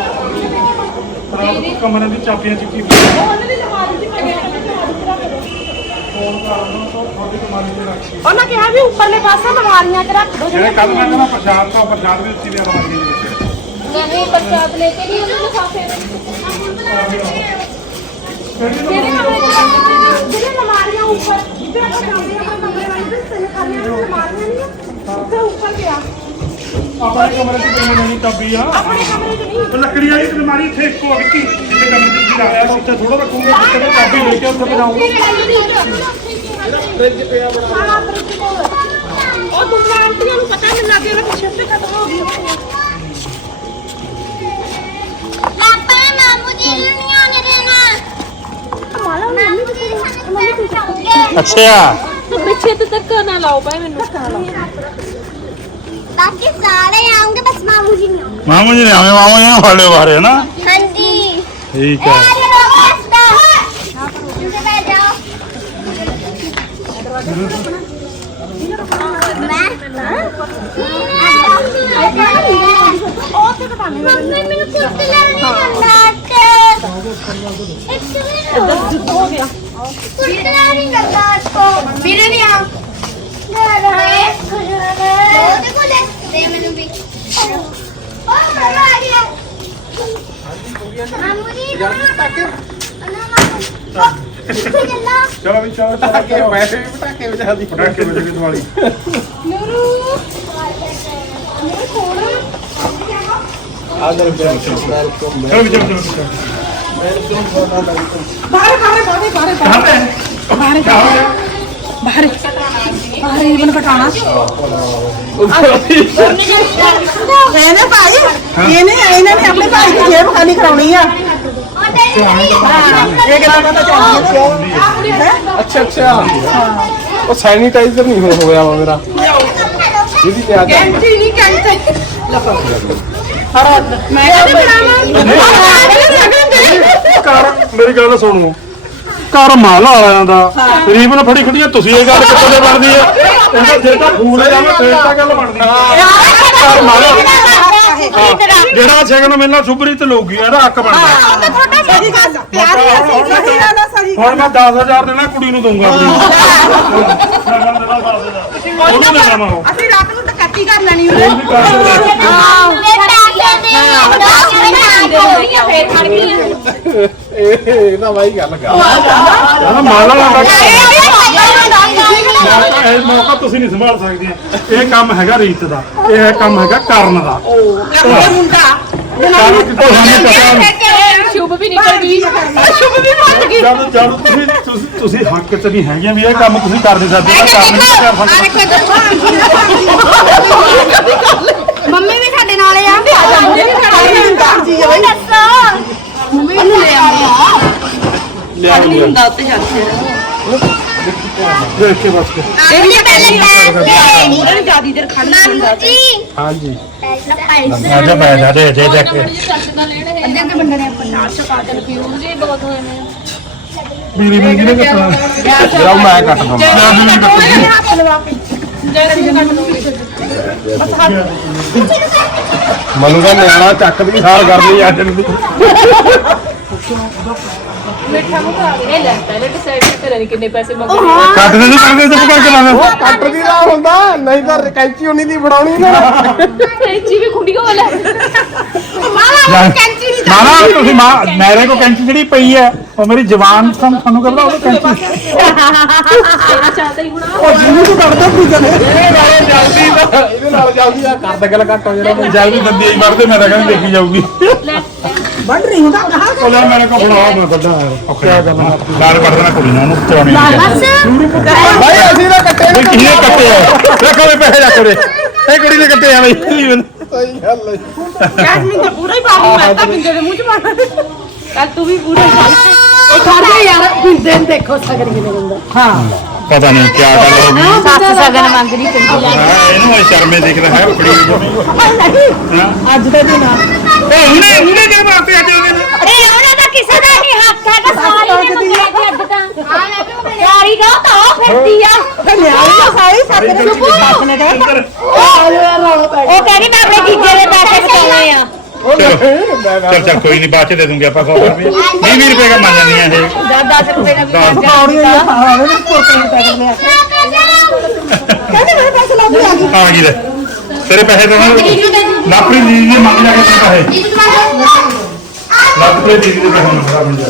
ਰਾਤ ਤੂੰ ਕਮਰੇ ਦੀ ਚਾਬੀਆਂ ਚੁੱਕੀ ਫੋਨ ਕਰ ਦੋ ਤੁਹਾਡੀ ਕਮਾਰੀ ਤੇ ਰੱਖੀ ਉਹਨਾਂ ਕਿਹਾ ਵੀ ਉੱਪਰਲੇ ਪਾਸੇ ਬਿਮਾਰੀਆਂ 'ਚ ਰੱਖ ਦੋ ਜਿਹੜੇ ਕੱਲ ਮੈਂ ਕਹਿੰਦਾ ਪ੍ਰਸ਼ਾਦ ਤੋਂ ਪ੍ਰਸ਼ਾਦ ਵੀ ਉੱਚੀ ਦੇ ਅਲਮਾਰੀ ਦੇ ਵਿੱਚ ਨਹੀਂ ਪ੍ਰਸਾਦ ਲੈ ਕੇ ਨਹੀਂ। ਉਹਨੂੰ ਲਿਫਾਫੇ ਵਿੱਚ ਜਿਹੜੇ ਅਲਮਾਰੀਆਂ ਉੱਪਰ ਜਿੱਥੇ ਆਪਾਂ ਜਾਂਦੇ ਆ ਆਪਣੇ ਕਮਰੇ ਵਾਲੀ ਤੇ ਸਹੀ ਕਰਨੀਆਂ ਨੇ ਅਲਮਾਰੀਆਂ ਨਹੀਂ ਉੱਥੇ ਉੱਪਰ ਪਿਆ ਆਪਣੇ ਕਮਰੇ 'ਚ ਕਿਵੇਂ ਨਹੀਂ ਚਾਬੀ ਆ। ਆਪਣੇ ਕਮਰੇ 'ਚ ਨਹੀਂ। ਲੱਕੜੀ ਵਾਲੀ ਅਲਮਾਰੀ ਇੱਥੇ ਇੱਕੋ ਆ ਵਿੱਕੀ। ਜਿੱਥੇ ਕਮਰੇ 'ਚ ਲਾਇਆ ਤਾਂ ਉੱਥੇ ਥੋੜਾ ਰੱਖੂਗੇ ਜਿੱਥੇ ਮੈਂ ਚਾਬੀ ਲੈ ਕੇ ਉੱਥੇ ਪਜਾਉਂਗਾ ਉਹ ਦੂਜਾ ਆਂਟੀਆਂ ਨੂੰ ਪਤਾ ਨਹੀਂ ਲੱਗਿਆ ਉਹਨਾਂ ਦੀ ਸ਼ਿਫਟ ਖਤਮ ਹੋ ਗਈ ਪਾਪਾ ਮਾਮੂ ਜੀ ਨੂੰ ਨਹੀਂ ਆਉਣੇ ਦੇਣਾ। ਮਾਲਾ ਮੰਮੀ ਮੰਮੀ ਤੁਸੀਂ ਅੱਛਾ। ਪਿੱਛੇ ਤੇ ਧੱਕਾ ਨਾ ਲਾਓ ਭਾਈ ਮੈਨੂੰ। ਬਾਕੀ ਸਾਰੇ ਆਉਂਗੇ ਬਸ ਮਾਮੂ ਜੀ ਨਹੀਂ ਆਉਂਗੇ ਮਾਮੂ ਜੀ ਨੇ ਆਵੇਂ ਮਾਮੂ ਜੀ ਨੇ ਫਾਲੇ ਬਾਰੇ ਨਾ ਹਾਂਜੀ। ਠੀਕ ਹੈ ਉਹ ਤੇ ਕਟਾਣੇ ਮੈਨੂੰ ਕੁਰਸੀ ਲੈਣੀ ਜਾਂਦਾ ਤੇ। इधर हो गया मेरे नहीं आ ਚਲੋ ਵੀ ਚਲੋ ਪਟਾਕੇ ਵੈਸੇ ਵੀ ਪਟਾਕੇ ਵਜਾ ਦੀ ਪਟਾਕੇ ਵਜਾ ਕੇ ਦਿਵਾਲੀ ਨੂਰੂ ਨੂਰੂ ਕੋਣ ਆ ਜਰ ਵੈਲਕਮ ਚਲੋ ਵੀ ਚਲੋ ਚਲੋ ਬਾਹਰ ਬਾਹਰ ਰੀਬਨ ਕਟਾਣਾ ਇਹਨੇ ਭਾਈ ਇਹਨੇ ਇਹਨਾਂ ਨੇ ਆਪਣੇ ਭਾਈ ਦੀ ਜੇਬ ਖਾਲੀ ਕਰਾਉਣੀ ਆ ਇਹ ਕਿਹੜਾ ਪਤਾ ਚੱਲ ਅੱਛਾ ਅੱਛਾ ਉਹ ਸੈਨੀਟਾਈਜ਼ਰ ਨਹੀਂ ਹੋ ਹੋਇਆ ਵਾ ਮੇਰਾ ਜਿਹਦੀ ਤੇ ਅੱਜ ਕੈਂਟੀ ਨਹੀਂ ਕੈਂਟੀ ਮੈਂ ਘਰ ਮੇਰੀ ਗੱਲ ਸੁਣੋ। ਘਰ ਮਾਲਾ ਵਾਲਿਆਂ ਦਾ। ਰੀਬਨ ਫੜੀ ਖੜੀਆਂ ਤੁਸੀਂ ਇਹ ਗੱਲ ਕਿੱਥੋਂ ਦੇ ਬਣਦੀ ਆ? ਇਹਦਾ ਜੇ ਤਾਂ ਫੂਲ ਜਾਵੇ ਫੇਰ ਤਾਂ ਗੱਲ ਬਣਦੀ ਘਰ ਮਾਲਾ ਜਿਹੜਾ ਸ਼ਗਨ ਮਿਲਣਾ ਸੁਪਰੀ ਤੇ ਲੋਗੀ ਇਹਦਾ ਹੱਕ ਬਣਦਾ। ਤੁਹਾਡਾ ਸਹੀ ਗੱਲ ਪਿਆਰ ਹੀ ਅਸੀਂ ਸਹੀ ਗੱਲ ਆ। ਸਹੀ ਹੁਣ ਮੈਂ 10000 ਦੇਣਾ ਕੁੜੀ ਨੂੰ ਦਊਂਗਾ। ਆਪਣੀ ਸ਼ਗਨ ਦੇਣਾ 10000 ਉਹਨੂੰ ਦੇਣਾ ਮੈਂ ਉਹ। ਅਸੀਂ ਰਾਤ ਨੂੰ ਟਕੱਤੀ ਕਰ ਲੈਣੀ ਉਹਨੇ। ਉਹ ਵੀ ਕਰ ਦਿੰਦੇ। ਇਹ ਨਾ ਬਾਈ ਗੱਲ ਕਰ ਕਹਿੰਦਾ ਮਾਲਾ ਵਾਲਾ ਇਹ ਮੌਕਾ ਤੁਸੀਂ ਨਹੀਂ ਸੰਭਾਲ ਸਕਦੀਆਂ ਇਹ ਕੰਮ ਹੈਗਾ ਰੀਤ ਦਾ ਇਹ ਕੰਮ ਹੈਗਾ ਕਰਨ ਦਾ ਇਹ ਮੁੰਡਾ ਕਰਨ ਕਿਤੋਂ ਸਾਨੂੰ ਪਤਾ ਨਹੀਂ ਸ਼ੁਭ ਵੀ ਨਿਕਲ ਗਈ ਸ਼ੁਭ ਵੀ ਬਣ ਗਈ ਜਦ ਜਦ ਤੁਸੀਂ ਤੁਸੀਂ ਤੁਸੀਂ ਹੱਕ ਚ ਨਹੀਂ ਹੈਗੇ ਵੀ ਇਹ ਕੰਮ ਤੁਸੀਂ ਕਰ ਨਹੀਂ ਸਕਦੇ ਤਾਂ ਕੰਮ ਨਹੀਂ ਕਰ ਸਕਦੇ ਮੰਮੀ ਵੀ ਸਾਡੇ ਨਾਲ ਆ ਜਾਂਦੇ ਨੇ ਖੜੀ ਨਹੀਂ ਹੁੰਦਾ ਜੀ। ਬਈ ਮੰਮੀ ਨੂੰ ਲੈ ਆਉਂਦਾ ਲਿਆ ਨਹੀਂ ਹੁੰਦਾ ਉੱਤੇ ਜਾ ਕੇ ਦੇਖ ਕੇ ਬਸ ਇਹ ਵੀ ਪਹਿਲੇ ਪੈਸੇ ਮੂਰੇ ਨੇ ਜਿਆਦੀ ਦੇਰ ਖੜ ਨਹੀਂ ਹੁੰਦਾ ਜੀ ਹਾਂਜੀ ਆ ਜਾ ਬੈ ਜਾ ਦੇ ਦੇ ਦੇ ਕੇ ਅੱਧੇ ਅੱਧੇ ਬੰਦੇ ਨੇ ਆਪਾਂ ਨਾਲ ਚੁਕਾ ਦੇ ਲਪਿਊ ਜੀ ਬਹੁਤ ਹੋਏ ਨੇ ਬੀਰੀ ਬੀਰੀ ਨੇ ਕੱਟਣਾ ਜਰਾ ਮੈਂ ਕੱਟ ਦਵਾਂ ਮੈਂ ਵੀ ਕੱਟ ਦਵਾਂ ਬਸ ਹੱਥ ਮਨੂ ਦਾ ਨਿਆਣਾ ਚੱਕ ਦੀ ਸਾਰ ਕਰਨੀ ਅੱਜ। ਦੀ। ਇਹ ਲੈ ਪਹਿਲੇ ਡਿਸਾਈਡ ਕਰਾਂ ਨਹੀਂ ਕਿੰਨੇ ਪੈਸੇ ਮੰਗਦੇ ਕੱਟ ਦੇ ਤੂੰ ਕਰਦੇ ਚੁੱਪ ਕਰਕੇ ਲਾ ਦੇ। ਕੱਟ ਦੀ ਦਾ ਹੁੰਦਾ ਨਹੀਂ ਤਾਂ ਕੈਂਚੀ ਉਨੀ ਦੀ ਫੜਾਉਣੀ ਨਾ। ਜੀ ਵੀ ਖੁੰਡੀ ਕੋ ਵਾਲਾ ਮਾਰਾ ਤੁਸੀਂ ਮਾਂ ਮੇਰੇ ਕੋ ਕੈਂਚੀ ਜਿਹੜੀ ਪਈ ਹੈ ਉਹ ਮੇਰੀ ਜਵਾਨ ਤੋਂ ਤੁਹਾਨੂੰ ਕਹਿੰਦਾ ਉਹ ਕੈਂਚੀ। ਤੇਰਾ ਚਾਹਤਾ ਹੀ ਹੋਣਾ। ਨਾਲ ਜਲਦੀ ਤਾਂ ਇਹਦੇ ਨਾਲ ਜਲਦੀ ਆ ਕਰ ਦੇ ਗੱਲ ਕੱਟ ਹੋ ਜਾਣਾ। ਜਲਦੀ ਬੰਦੀ ਆਈ ਮਰਦੇ ਮੈਂ ਤਾਂ ਕਹਿੰਦਾ ਦੇਖੀ ਜਾਊਗੀ। ਵੱਢ ਰਹੀ ਹੁੰਦਾ ਕਹਾ ਉਹ ਲੈ ਮੇਰੇ ਕੋਲ ਫੜਾ ਮੈਂ ਵੱਡਾ ਔਖਾ ਕਰਨਾ ਲਾਲ ਕੱਢ ਦੇਣਾ ਕੁੜੀ ਨੂੰ ਉਹਨੂੰ। ਚਵਾਉਣੀ ਨਹੀਂ ਭਾਈ ਅਸੀਂ ਤਾਂ ਕੱਟੇ ਇਹ ਕਿਹਨੇ ਕੱਟੇ ਆ? ਦੇਖੋ ਵੀ ਪੈਸੇ ਰੱਖ ਦੇ। ਇਹ ਕੁੜੀ ਨੇ ਕੱਟੇ ਆ ਬਈ। ਸਹੀ ਗੱਲ ਹੈ। ਜੈਸਮੀਨ ਤਾਂ ਪੂਰਾ ਹੀ ਪਾ ਲਈ ਮੈਂ ਤਾਂ ਬਿੰਦੇ ਦੇ ਮੂੰਹ ਚ ਪਾਣਾ ਕੱਲ ਤੂੰ ਵੀ ਪੂਰਾ ਉਹ ਖੜ ਜਾ ਯਾਰ ਬਿੰਦੇ ਨੂੰ ਦੇਖੋ ਸਗਨ ਕਿਨੇ ਦਿੰਦਾ। ਹਾਂ। ਪਤਾ ਨਹੀਂ ਕੀ ਗੱਲ ਹੋ ਗਈ। ਸੱਸ ਸਗਨ ਮੰਗਦੀ ਚੰਗੀ ਹਾਂ ਇਹਨੂੰ ਇਹ ਸ਼ਰਮੇ ਦਿਖਦਾ ਹੈ ਕੁੜੀ ਨੂੰ। ਨਹੀਂ। ਅੱਜ ਦਾ ਦਿਨ ਆ। ਇਹ ਹੁਣੇ ਹੁਣੇ ਕਿਹਦੇ ਵਾਸਤੇ ਅੱਜ ਉਹਦੇ ਨੇ ਅਰੇ ਉਹਨਾਂ ਦਾ ਕਿਸੇ ਦਾ ਨਹੀਂ ਹੱਕ ਹੈਗਾ ਸਾਰੀ ਨੇ ਮੰਗਿਆ ਕਿ ਅੱਜ ਤਾਂ। ਯਾਰੀ ਦਾ ਤਾਂ ਉਹ ਫਿਰਦੀ ਆ। ਨਿਆਣੀ ਤਾਂ ਸਾਰੀ ਸਾਡੇ ਦੇ ਸੁਪੂ ਨੇ ਦੇ ਉਹ ਕਹਿੰਦੀ ਮੈਂ ਆਪਣੇ ਜੀਜੇ ਦੇ ਪੈਸੇ ਬਚਾਉਣੇ ਆ। ਚਲ ਚਲ। ਕੋਈ ਨਹੀਂ ਬਾਅਦ ਚ ਦੇ ਦੂੰਗੇ ਆਪਾਂ 100 ਰੁਪਏ 20 ਰੁਪਏ ਦਾ ਮੰਨ ਜਾਂਦੀਆਂ ਇਹ। 10 ਰੁਪਏ ਦਾ ਵੀ ਪੌੜੀ ਹੋਈ ਹਾਂ ਉਹਨੇ ਕੋਟੇ ਨੂੰ ਪੈਸੇ ਲਿਆ ਕਹਿੰਦੇ ਮੇਰੇ ਪੈਸੇ ਲੱਗ ਆ ਗਈ ਆ ਗਈ ਲੈ। ਤੇਰੇ ਪੈਸੇ ਤਾਂ ਲਾਪਰੀ ਜੀ ਨੇ ਮੰਗ ਲਿਆ ਕਿ ਪੈਸੇ। ਲੱਗ ਪਏ ਟੀਵੀ ਦੇ ਤੁਹਾਨੂੰ ਖੜਾ ਬਣ ਜਾ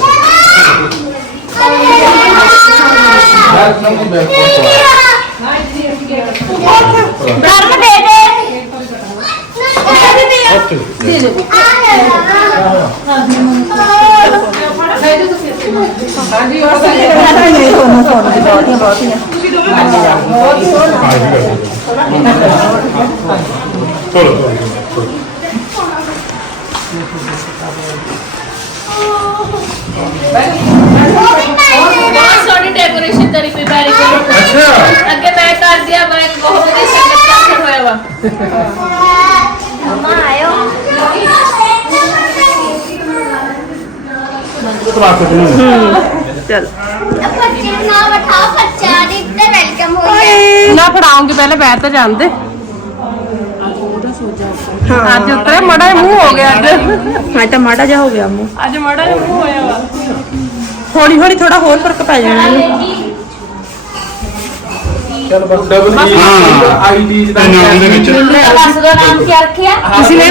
ਬੈਠ ਨਾ ਬੈਠ ਕੋ ਬਰਮ ਦੇ ਦੇ। ਓਕੇ ਦੇ ਦੇ। ਹਾਂਜੀ ਹੋਰ ਸਾਰੇ ਬਹੁਤ ਸੋਹਣੇ ਬਹੁਤ ਬਹੁਤ ਤੁਸੀਂ ਦੋਵੇਂ ਬਹੁਤ ਸੋਹਣਾ ਚਲੋ। ਕਰੀ ਪਈ ਬੈਰੀ ਕੋਲ ਅੱਛਾ ਅੱਗੇ ਮੈਂ ਕਰ ਦਿਆ ਮੈਂ ਬਹੁਤ ਵਧੀਆ ਸੰਗਤ ਹੋਇਆ ਵਾ ਮਮਾ ਆਇਓ ਤਲਾਕ ਦੇ ਚੱਲ ਬੱਚੇ ਨੂੰ ਨਾ ਬਿਠਾਓ ਬੱਚਾ ਦੀ ਤੇ ਵੈਲਕਮ ਹੋਈ ਨਾ ਫੜਾਉਂਗੇ ਪਹਿਲੇ ਬੈਠ ਤਾਂ ਜਾਂਦੇ ਅੱਜ ਉਤਰੇ ਮੜਾ ਜਿਹਾ ਮੂੰਹ ਹੋ ਗਿਆ ਅੱਜ ਹਾਂ ਤਾਂ ਮਾੜਾ ਜਿਹਾ ਹੋ ਗਿਆ ਮੂੰਹ ਅੱਜ ਮੜਾ ਜਿਹਾ ਮੂੰਹ ਹੋਇਆ ਵਾ ਹੌਲੀ ਹੌਲੀ ਥੋੜਾ ਹੋਰ ਫ਼ਰਕ ਪੈ ਜਾਣਾ ਹੈ ਚਲ ਬਸ ਡਬਲ ਈ ਆਈਡੀ ਤੇ ਨਾਮ ਦੇ ਵਿੱਚ। ਬਸ ਦਾ ਨਾਮ ਕੀ ਰੱਖਿਆ? ਤੁਸੀਂ ਨੇ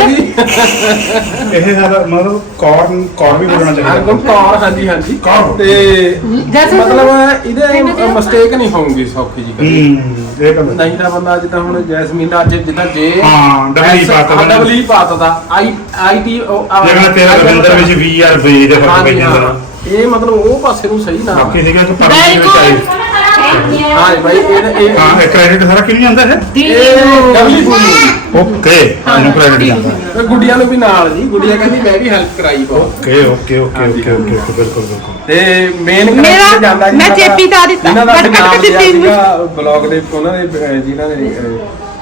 ਇਹ ਸਾਡਾ ਮਤਲਬ ਕੌਰਨ ਕੌਰ ਵੀ ਬੋਲਣਾ ਚਾਹੀਦਾ। ਅਰਗਮ ਕੌਰ ਹਾਂਜੀ ਹਾਂਜੀ। ਕੌਰ। ਤੇ ਮਤਲਬ ਇਹਦੇ ਮਿਸਟੇਕ ਨਹੀਂ ਹੋਊਗੀ ਸੌਖੀ ਜੀ ਕਦੇ। ਹੂੰ ਇਹ ਗੱਲ ਨਹੀਂ ਤਾਂ ਬੰਦਾ ਜਿੱਦਾਂ ਹੁਣ ਜੈਸਮੀਨ ਦਾ ਅੱਜ ਜਿੱਦਾਂ ਜੇ ਹਾਂ, double E ਪਾਤਾ ਵਾ। ਡਬਲ ਪਾਤਾ ਦਾ ਆਈ ਆਈ ਟੀ ਜਿਹੜਾ ਤੇਰਾ ਰਵਿੰਦਰ ਵਿੱਚ ਵੀ ਆਰ ਬੀ ਦੇ ਫ਼ਰਕ ਪੈ ਜਾਂਦਾ ਇਹ ਮਤਲਬ ਉਹ ਪਾਸੇ ਨੂੰ ਸਹੀ ਨਾ। ਬਾਕੀ ਸੀਗਾ ਕਿ ਪਰਮਿਟ ਵਿੱਚ ਆਏ। ਹਾਂ ਭਾਈ ਇਹ ਇਹ ਹਾਂ ਇਹ ਕ੍ਰੈਡਿਟ ਸਾਰਾ ਕਿਹਨੂੰ ਜਾਂਦਾ ਹੈ ਇਹ ਡਬਲੀ ਪੂਰੀ ਓਕੇ ਇਹਨੂੰ ਕ੍ਰੈਡਿਟ ਜਾਂਦਾ। ਤੇ ਗੁੱਡੀਆਂ ਨੂੰ ਵੀ ਨਾਲ ਜੀ ਗੁੱਡੀਆਂ ਕਹਿੰਦੀ ਮੈਂ ਵੀ ਹੈਲਪ ਕਰਾਈ ਬਹੁਤ। Okay okay okay okay okay okay, ਬਿਲਕੁਲ ਬਿਲਕੁਲ। ਤੇ ਮੇਨ ਮੇਰਾ- ਜਾਂਦਾ ਜੀ ਮੈਂ ਸਾਡਾ- ਚੇਪੀ ਦਾ ਦਿੱਤਾ, ਜਿਨ੍ਹਾਂ ਦਾ ਕੱਟ- ਅਸੀਂ ਕੱਟ ਨਾਮ ਕੇ ਲਿਆ ਦਿੱਤੀ ਸੀਗਾ ਬਲੌਗ ਦੇ ਉਹਨਾਂ ਦੇ ਅਹ, ਜਿਨ੍ਹਾਂ ਨੇ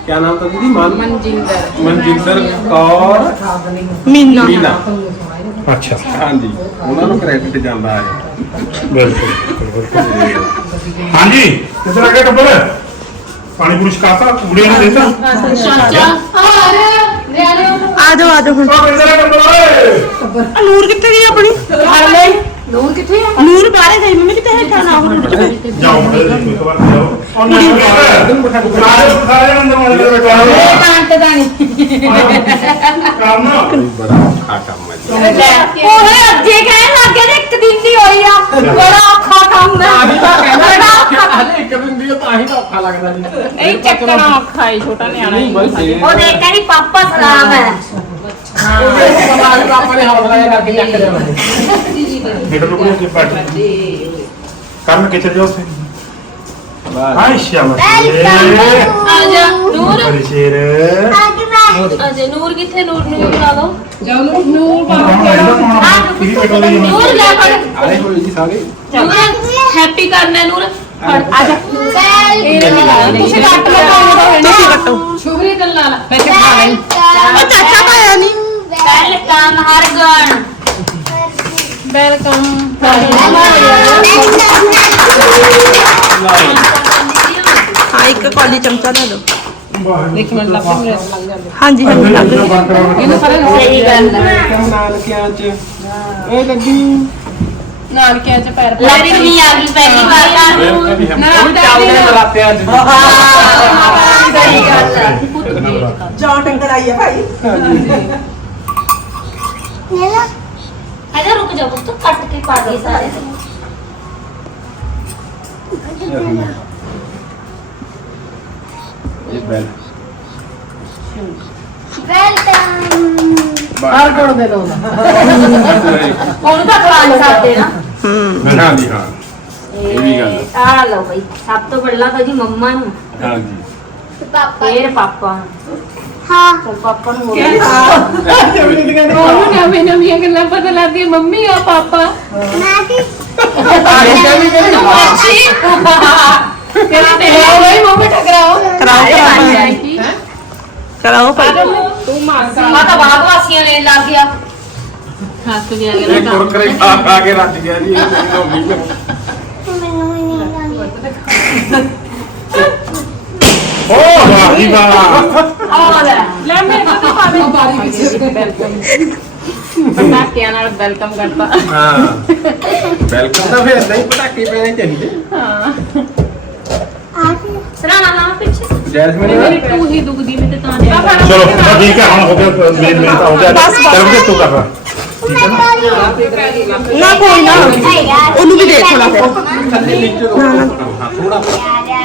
ਕੀ ਨਾਮ ਤਾਂ ਦੀਦੀ? ਮਨ ਮਨਜਿੰਦਰ। ਮਨਜਿੰਦਰ ਕੌਰ ਮੀਨਾ। ਮੀਨਾ। ਅੱਛਾ। ਹਾਂਜੀ ਉਹਨਾਂ ਨੂੰ ਕ੍ਰੈਡਿਟ ਜਾਂਦਾ ਹੈ। ਬਿਲਕੁਲ ਬਿਲਕੁਲ, ਹਾਂਜੀ ਕਿਸ ਤਰ੍ਹਾਂ ਟੱਬਰ? ਪਾਣੀ ਪੂਰੀ ਛਕਾਤਾ ਕੁੜੀਆਂ ਨੂੰ ਦੇਤਾ? ਆ ਆ ਜਾਓ ਆ ਜਾਓ ਹੁਣ ਉਹ ਕਿਸ ਤਰ੍ਹਾਂ ਟੱਬਰ? ਓਏ ਆ ਨੂਰ ਕਿੱਥੇ ਗਈ ਆਪਣੀ? ਫੜ ਲੈ ਨੂਰ ਕਿੱਥੇ ਆ? ਨੂਰ ਬਾਹਰ ਗਈ ਮੰਮੀ ਕਿੱਥੇ ਹੈ ਖਾਣਾ ਉਹ ਰੁੱਟ ਗਈ ਜਾਓ ਮੁੰਡੇ ਜੀ ਇੱਕ ਵਾਰ ਜਾਓ। ਉਹ ਨਹੀਂ ਸਾਰੇ ਸਾਰੇ ਅੰਦਰ ਵਾਲੇ ਦੇ ਬੈਠਾ ਕਾਂਟ ਦਾ ਨਹੀਂ ਕੰਮ ਬੜਾ ਔਖਾ ਕੰਮ। ਹੈ ਜੀ ਉਹਨੇ ਅੱਗੇ ਕਹਿਣ ਲੱਗ ਨੇ ਇੱਕ ਦਿਨ ਦੀ ਹੋਈ ਆ। ਬੜਾ ਔਖਾ ਕੰਮ ਹੈ। ਬੜਾ ਔਖਾ ਇੱਕ ਦਿਨ ਦੀ ਤਾਂ ਹੀ ਤਾਂ ਔਖਾ ਲੱਗਦਾ ਜੀ। ਨਹੀਂ ਚੱਕਣਾ ਔਖਾ ਹੈ ਛੋਟਾ ਨਿਆਣਾ ਇਹ ਉਹ ਦੇਖ ਕਹਿੰਦੀ ਪਾਪਾ ਸਲਾਮ ਹੈ। ਆਪਾਂ ਨੇ ਹੌਸਲਾ ਕਰਕੇ ਚੱਕ ਲਿਆ। ਇਧਰ ਨੂੰ ਕੋਈ ਪਾਟ ਕਰਨ ਕਿੱਥੇ ਜਾਓ ਸੇ ਹਾਈ ਸ਼ਾਬਾਸ਼ ਆ ਜਾ ਨੂਰ ਬੜੀ ਸ਼ੇਰ ਆ ਜਾ ਨੂਰ ਕਿੱਥੇ? ਨੂਰ ਨੂੰ ਬੁਲਾ ਲਓ ਨੂਰ ਨੂਰ ਲੈ ਫੜ ਆਲੇ ਹੋਏ ਜੀ ਸਾਰੇ। ਨੂਰ ਹੈਪੀ ਕਰਨਾ ਹੈ ਨੂਰ ਫੜ ਆ ਜਾ ਤੁਸੀਂ ਕੱਟ ਲਓ ਤੁਸੀਂ ਕੱਟੋ ਸ਼ੁਭਰੀ ਗੱਲ ਨਾਲ ਮੈਂ ਕਿਹਾ ਨਹੀਂ ਉਹ ਚਾਚਾ ਪਾਇਆ ਨਹੀਂ। ਵੈਲਕਮ ਹਰਗਣ ਵੈਲਕਮ ਹਾਂ ਇੱਕ ਕੌਲੀ ਚਮਚਾ ਲੈ ਲਓ ਇੱਕ ਮਿੰਟ ਲੱਗ ਪਈ ਲੱਗ ਜਾਂਦੇ ਹਾਂਜੀ ਹਾਂਜੀ ਲੱਗ ਗਈ। ਇਹਨੂੰ ਸਾਰੇ ਸਹੀ ਗੱਲ ਹੈ ਕਿਉਂ ਨਾਨਕਿਆਂ ਚ ਇਹ ਲੱਗੀ ਨਾਨਕਿਆਂ ਚ ਪੈਰ ਪਾ ਲక్ష్ਮੀ ਆ ਗਈ ਪਹਿਲੀ ਵਾਰ ਤਾਂ ਉਹ ਵੀ ਚੱਲਦੇ ਨਰਾਤਿਆਂ ਚ ਸਹੀ ਗੱਲ ਹੈ ਜਾਂ ਟੰਗਰ ਆਈ ਹੈ ਭਾਈ ਅਜਾ ਰੁਕ ਜਾ ਪੁੱਤ ਕੱਟ ਕੇ ਪਾ ਦੇ ਸਾਰੇ। ਇਹ ਬੈਲ। ਵੈਲਕਮ ਬਾਹਰ ਕੋਣ ਦੇ ਦੋ। ਉਹਨੂੰ ਤਾਂ ਖਵਾ ਨਹੀਂ ਸਕਦੇ ਨਾ। ਹਾਂ ਜੀ ਹਾਂ। ਇਹ ਵੀ ਗੱਲ ਹੈ। ਆ ਲਓ ਬਈ ਸਭ ਤੋਂ ਪਹਿਲਾਂ ਤਾਂ ਜੀ ਮੰਮਾ ਨੂੰ ਹਾਂ ਜੀ। ਪਾਪਾ ਫੇਰ ਪਾਪਾ ਨੂੰ। ਹਾਂ। ਪਾਪਾ ਨੂੰ ਹੋ। ਗਿਆ ਉਹਨੂੰ ਨਵੀਂ ਨਵੀਆਂ ਗੱਲਾਂ ਪਤਾ ਲੱਗਦੀਆਂ ਮੰਮੀ ਆ ਪਾਪਾ। ਮੈਂ ਕੀ ਮਾਚੀ ਕਹਿੰਦੀ? ਤੇ ਹੋਈ ਮੰਮੀ ਟਕਰਾਓ ਕਰਾਓ ਭਾਈ ਤੂੰ ਮਾਸਾ। ਆ ਤਾਂ ਬਾਗ ਵਾਸੀਆਂ ਨੇ ਲੱਗ ਗਿਆ। ਹੱਸ ਗਿਆ ਇਹ ਕਹਿੰਦਾ ਕੁਰਕਰੇ ਖਾ ਖਾ ਕੇ ਰੱਜ ਗਿਆ ਜੀ ਇਹ ਮੇਰੀ ਮੰਮੀ ਨੂੰ। ਮੈਨੂੰ ਹੀ ਨਹੀਂ ਵਾਹ ਜੀ ਵਾਹ ਆ ਲੈ। ਲੈ ਮੈਂ ਤਾਂ ਪਾ ਦੇ। ਬਾਰੀ ਵਿੱਚ। ਵੈਲਕਮ ਪਟਾਕਿਆਂ ਨਾਲ ਵੈਲਕਮ ਕਰਤਾ। ਹਾਂ। ਵੈਲਕਮ ਤਾਂ ਫਿਰ ਨਹੀਂ ਪਟਾਕੇ ਪੈਣੇ ਚਾਹੀਦੇ। ਸਰਾਣਾ ਨਾ ਪਿੱਛੇ। ਜੈਸਮੀਨ ਮੇਰੀ ਟੂ ਹੀ ਦੁਖਦੀ ਮੈਂ ਤੇ ਤਾਂ ਜਾ ਚਲੋ ਬਸ ਠੀਕ ਹੈ ਹੁਣ ਹੋ ਗਿਆ ਮੇਨ ਮੇਨ ਤਾਂ ਹੋ ਗਿਆ। ਚਲ ਵੀ ਤੂੰ ਕਰ। ਨਾ ਕੋਈ ਨਾ। ਉਹਨੂੰ ਵੀ ਦੇ ਥੋੜਾ ਫਿਰ। ਨੂੰ ਤੋਂ ਮੇਰੇ ਮੇਰੇ ਦਾ ਮੇਰਾ ਵੀ ਹੋ ਲੋ ਜੀ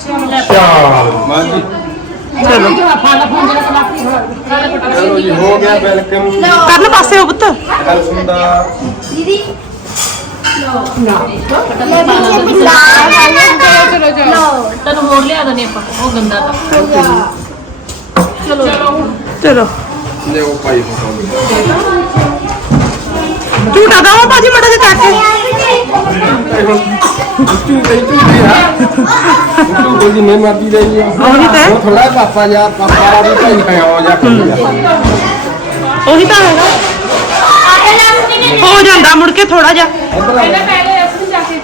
ਚਲੋ। ਚਲੋ। ਜੀ ਹੋ ਗਿਆ ਵੈਲਕਮ। ਕਰਨ ਪਾਸੇ ਹੋ ਪੁੱਤ। ਕਲਸਮ ਦਾ। ਦੀਦੀ। ਚਲੋ ਚਲੋ ਤੈਨੂੰ ਹੋਰ ਲਿਆ ਦਨੇ ਆਪਾਂ। ਉਹ ਗੰਦਾ ਤਾਂ। ਚਲੋ। ਲਿਓ ਭਾਈ ਫੋਟੋ। ਝੂਟਾ ਦਓ ਭਾਜੀ ਮੜਾ ਜਿਹਾ ਚੱਕ ਕੇ। ਤੂੰ ਕਹੀ ਤੂੰ ਵੀ ਆ ਤੂੰ ਕੋਈ ਜਿੰਨੇ ਮਰਦੀ ਰਹੀ ਆ ਉਹੀ ਤਾਂ ਹੈ। ਥੋੜਾ ਪਾਪਾ ਜਾ ਪਾਪਾ ਵਾਲਾ ਵੀ ਭਾਈ ਖਾਇਆ ਜਾ ਕਰੀਆ ਉਹੀ ਤਾਂ ਹੈਗਾ ਹੋ ਜਾਂਦਾ ਮੁੜ ਕੇ ਥੋੜਾ ਜਿਹਾ ਪਹਿਲਾਂ ਪਹਿਲੇ ਅਸੀਂ ਜਾ ਕੇ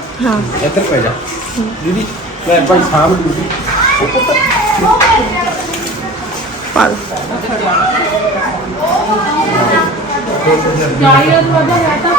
ਇੱਧਰ ਪੈ ਜਾ ਦੀਦੀ ਮੈਂ ਭਾਈ ਸਾਹਮ ਦੂਜੀ ਪਾ ਲਓ। ਜਾਈਏ ਤੋਂ ਅੱਧਾ ਹੈ ਤਾਂ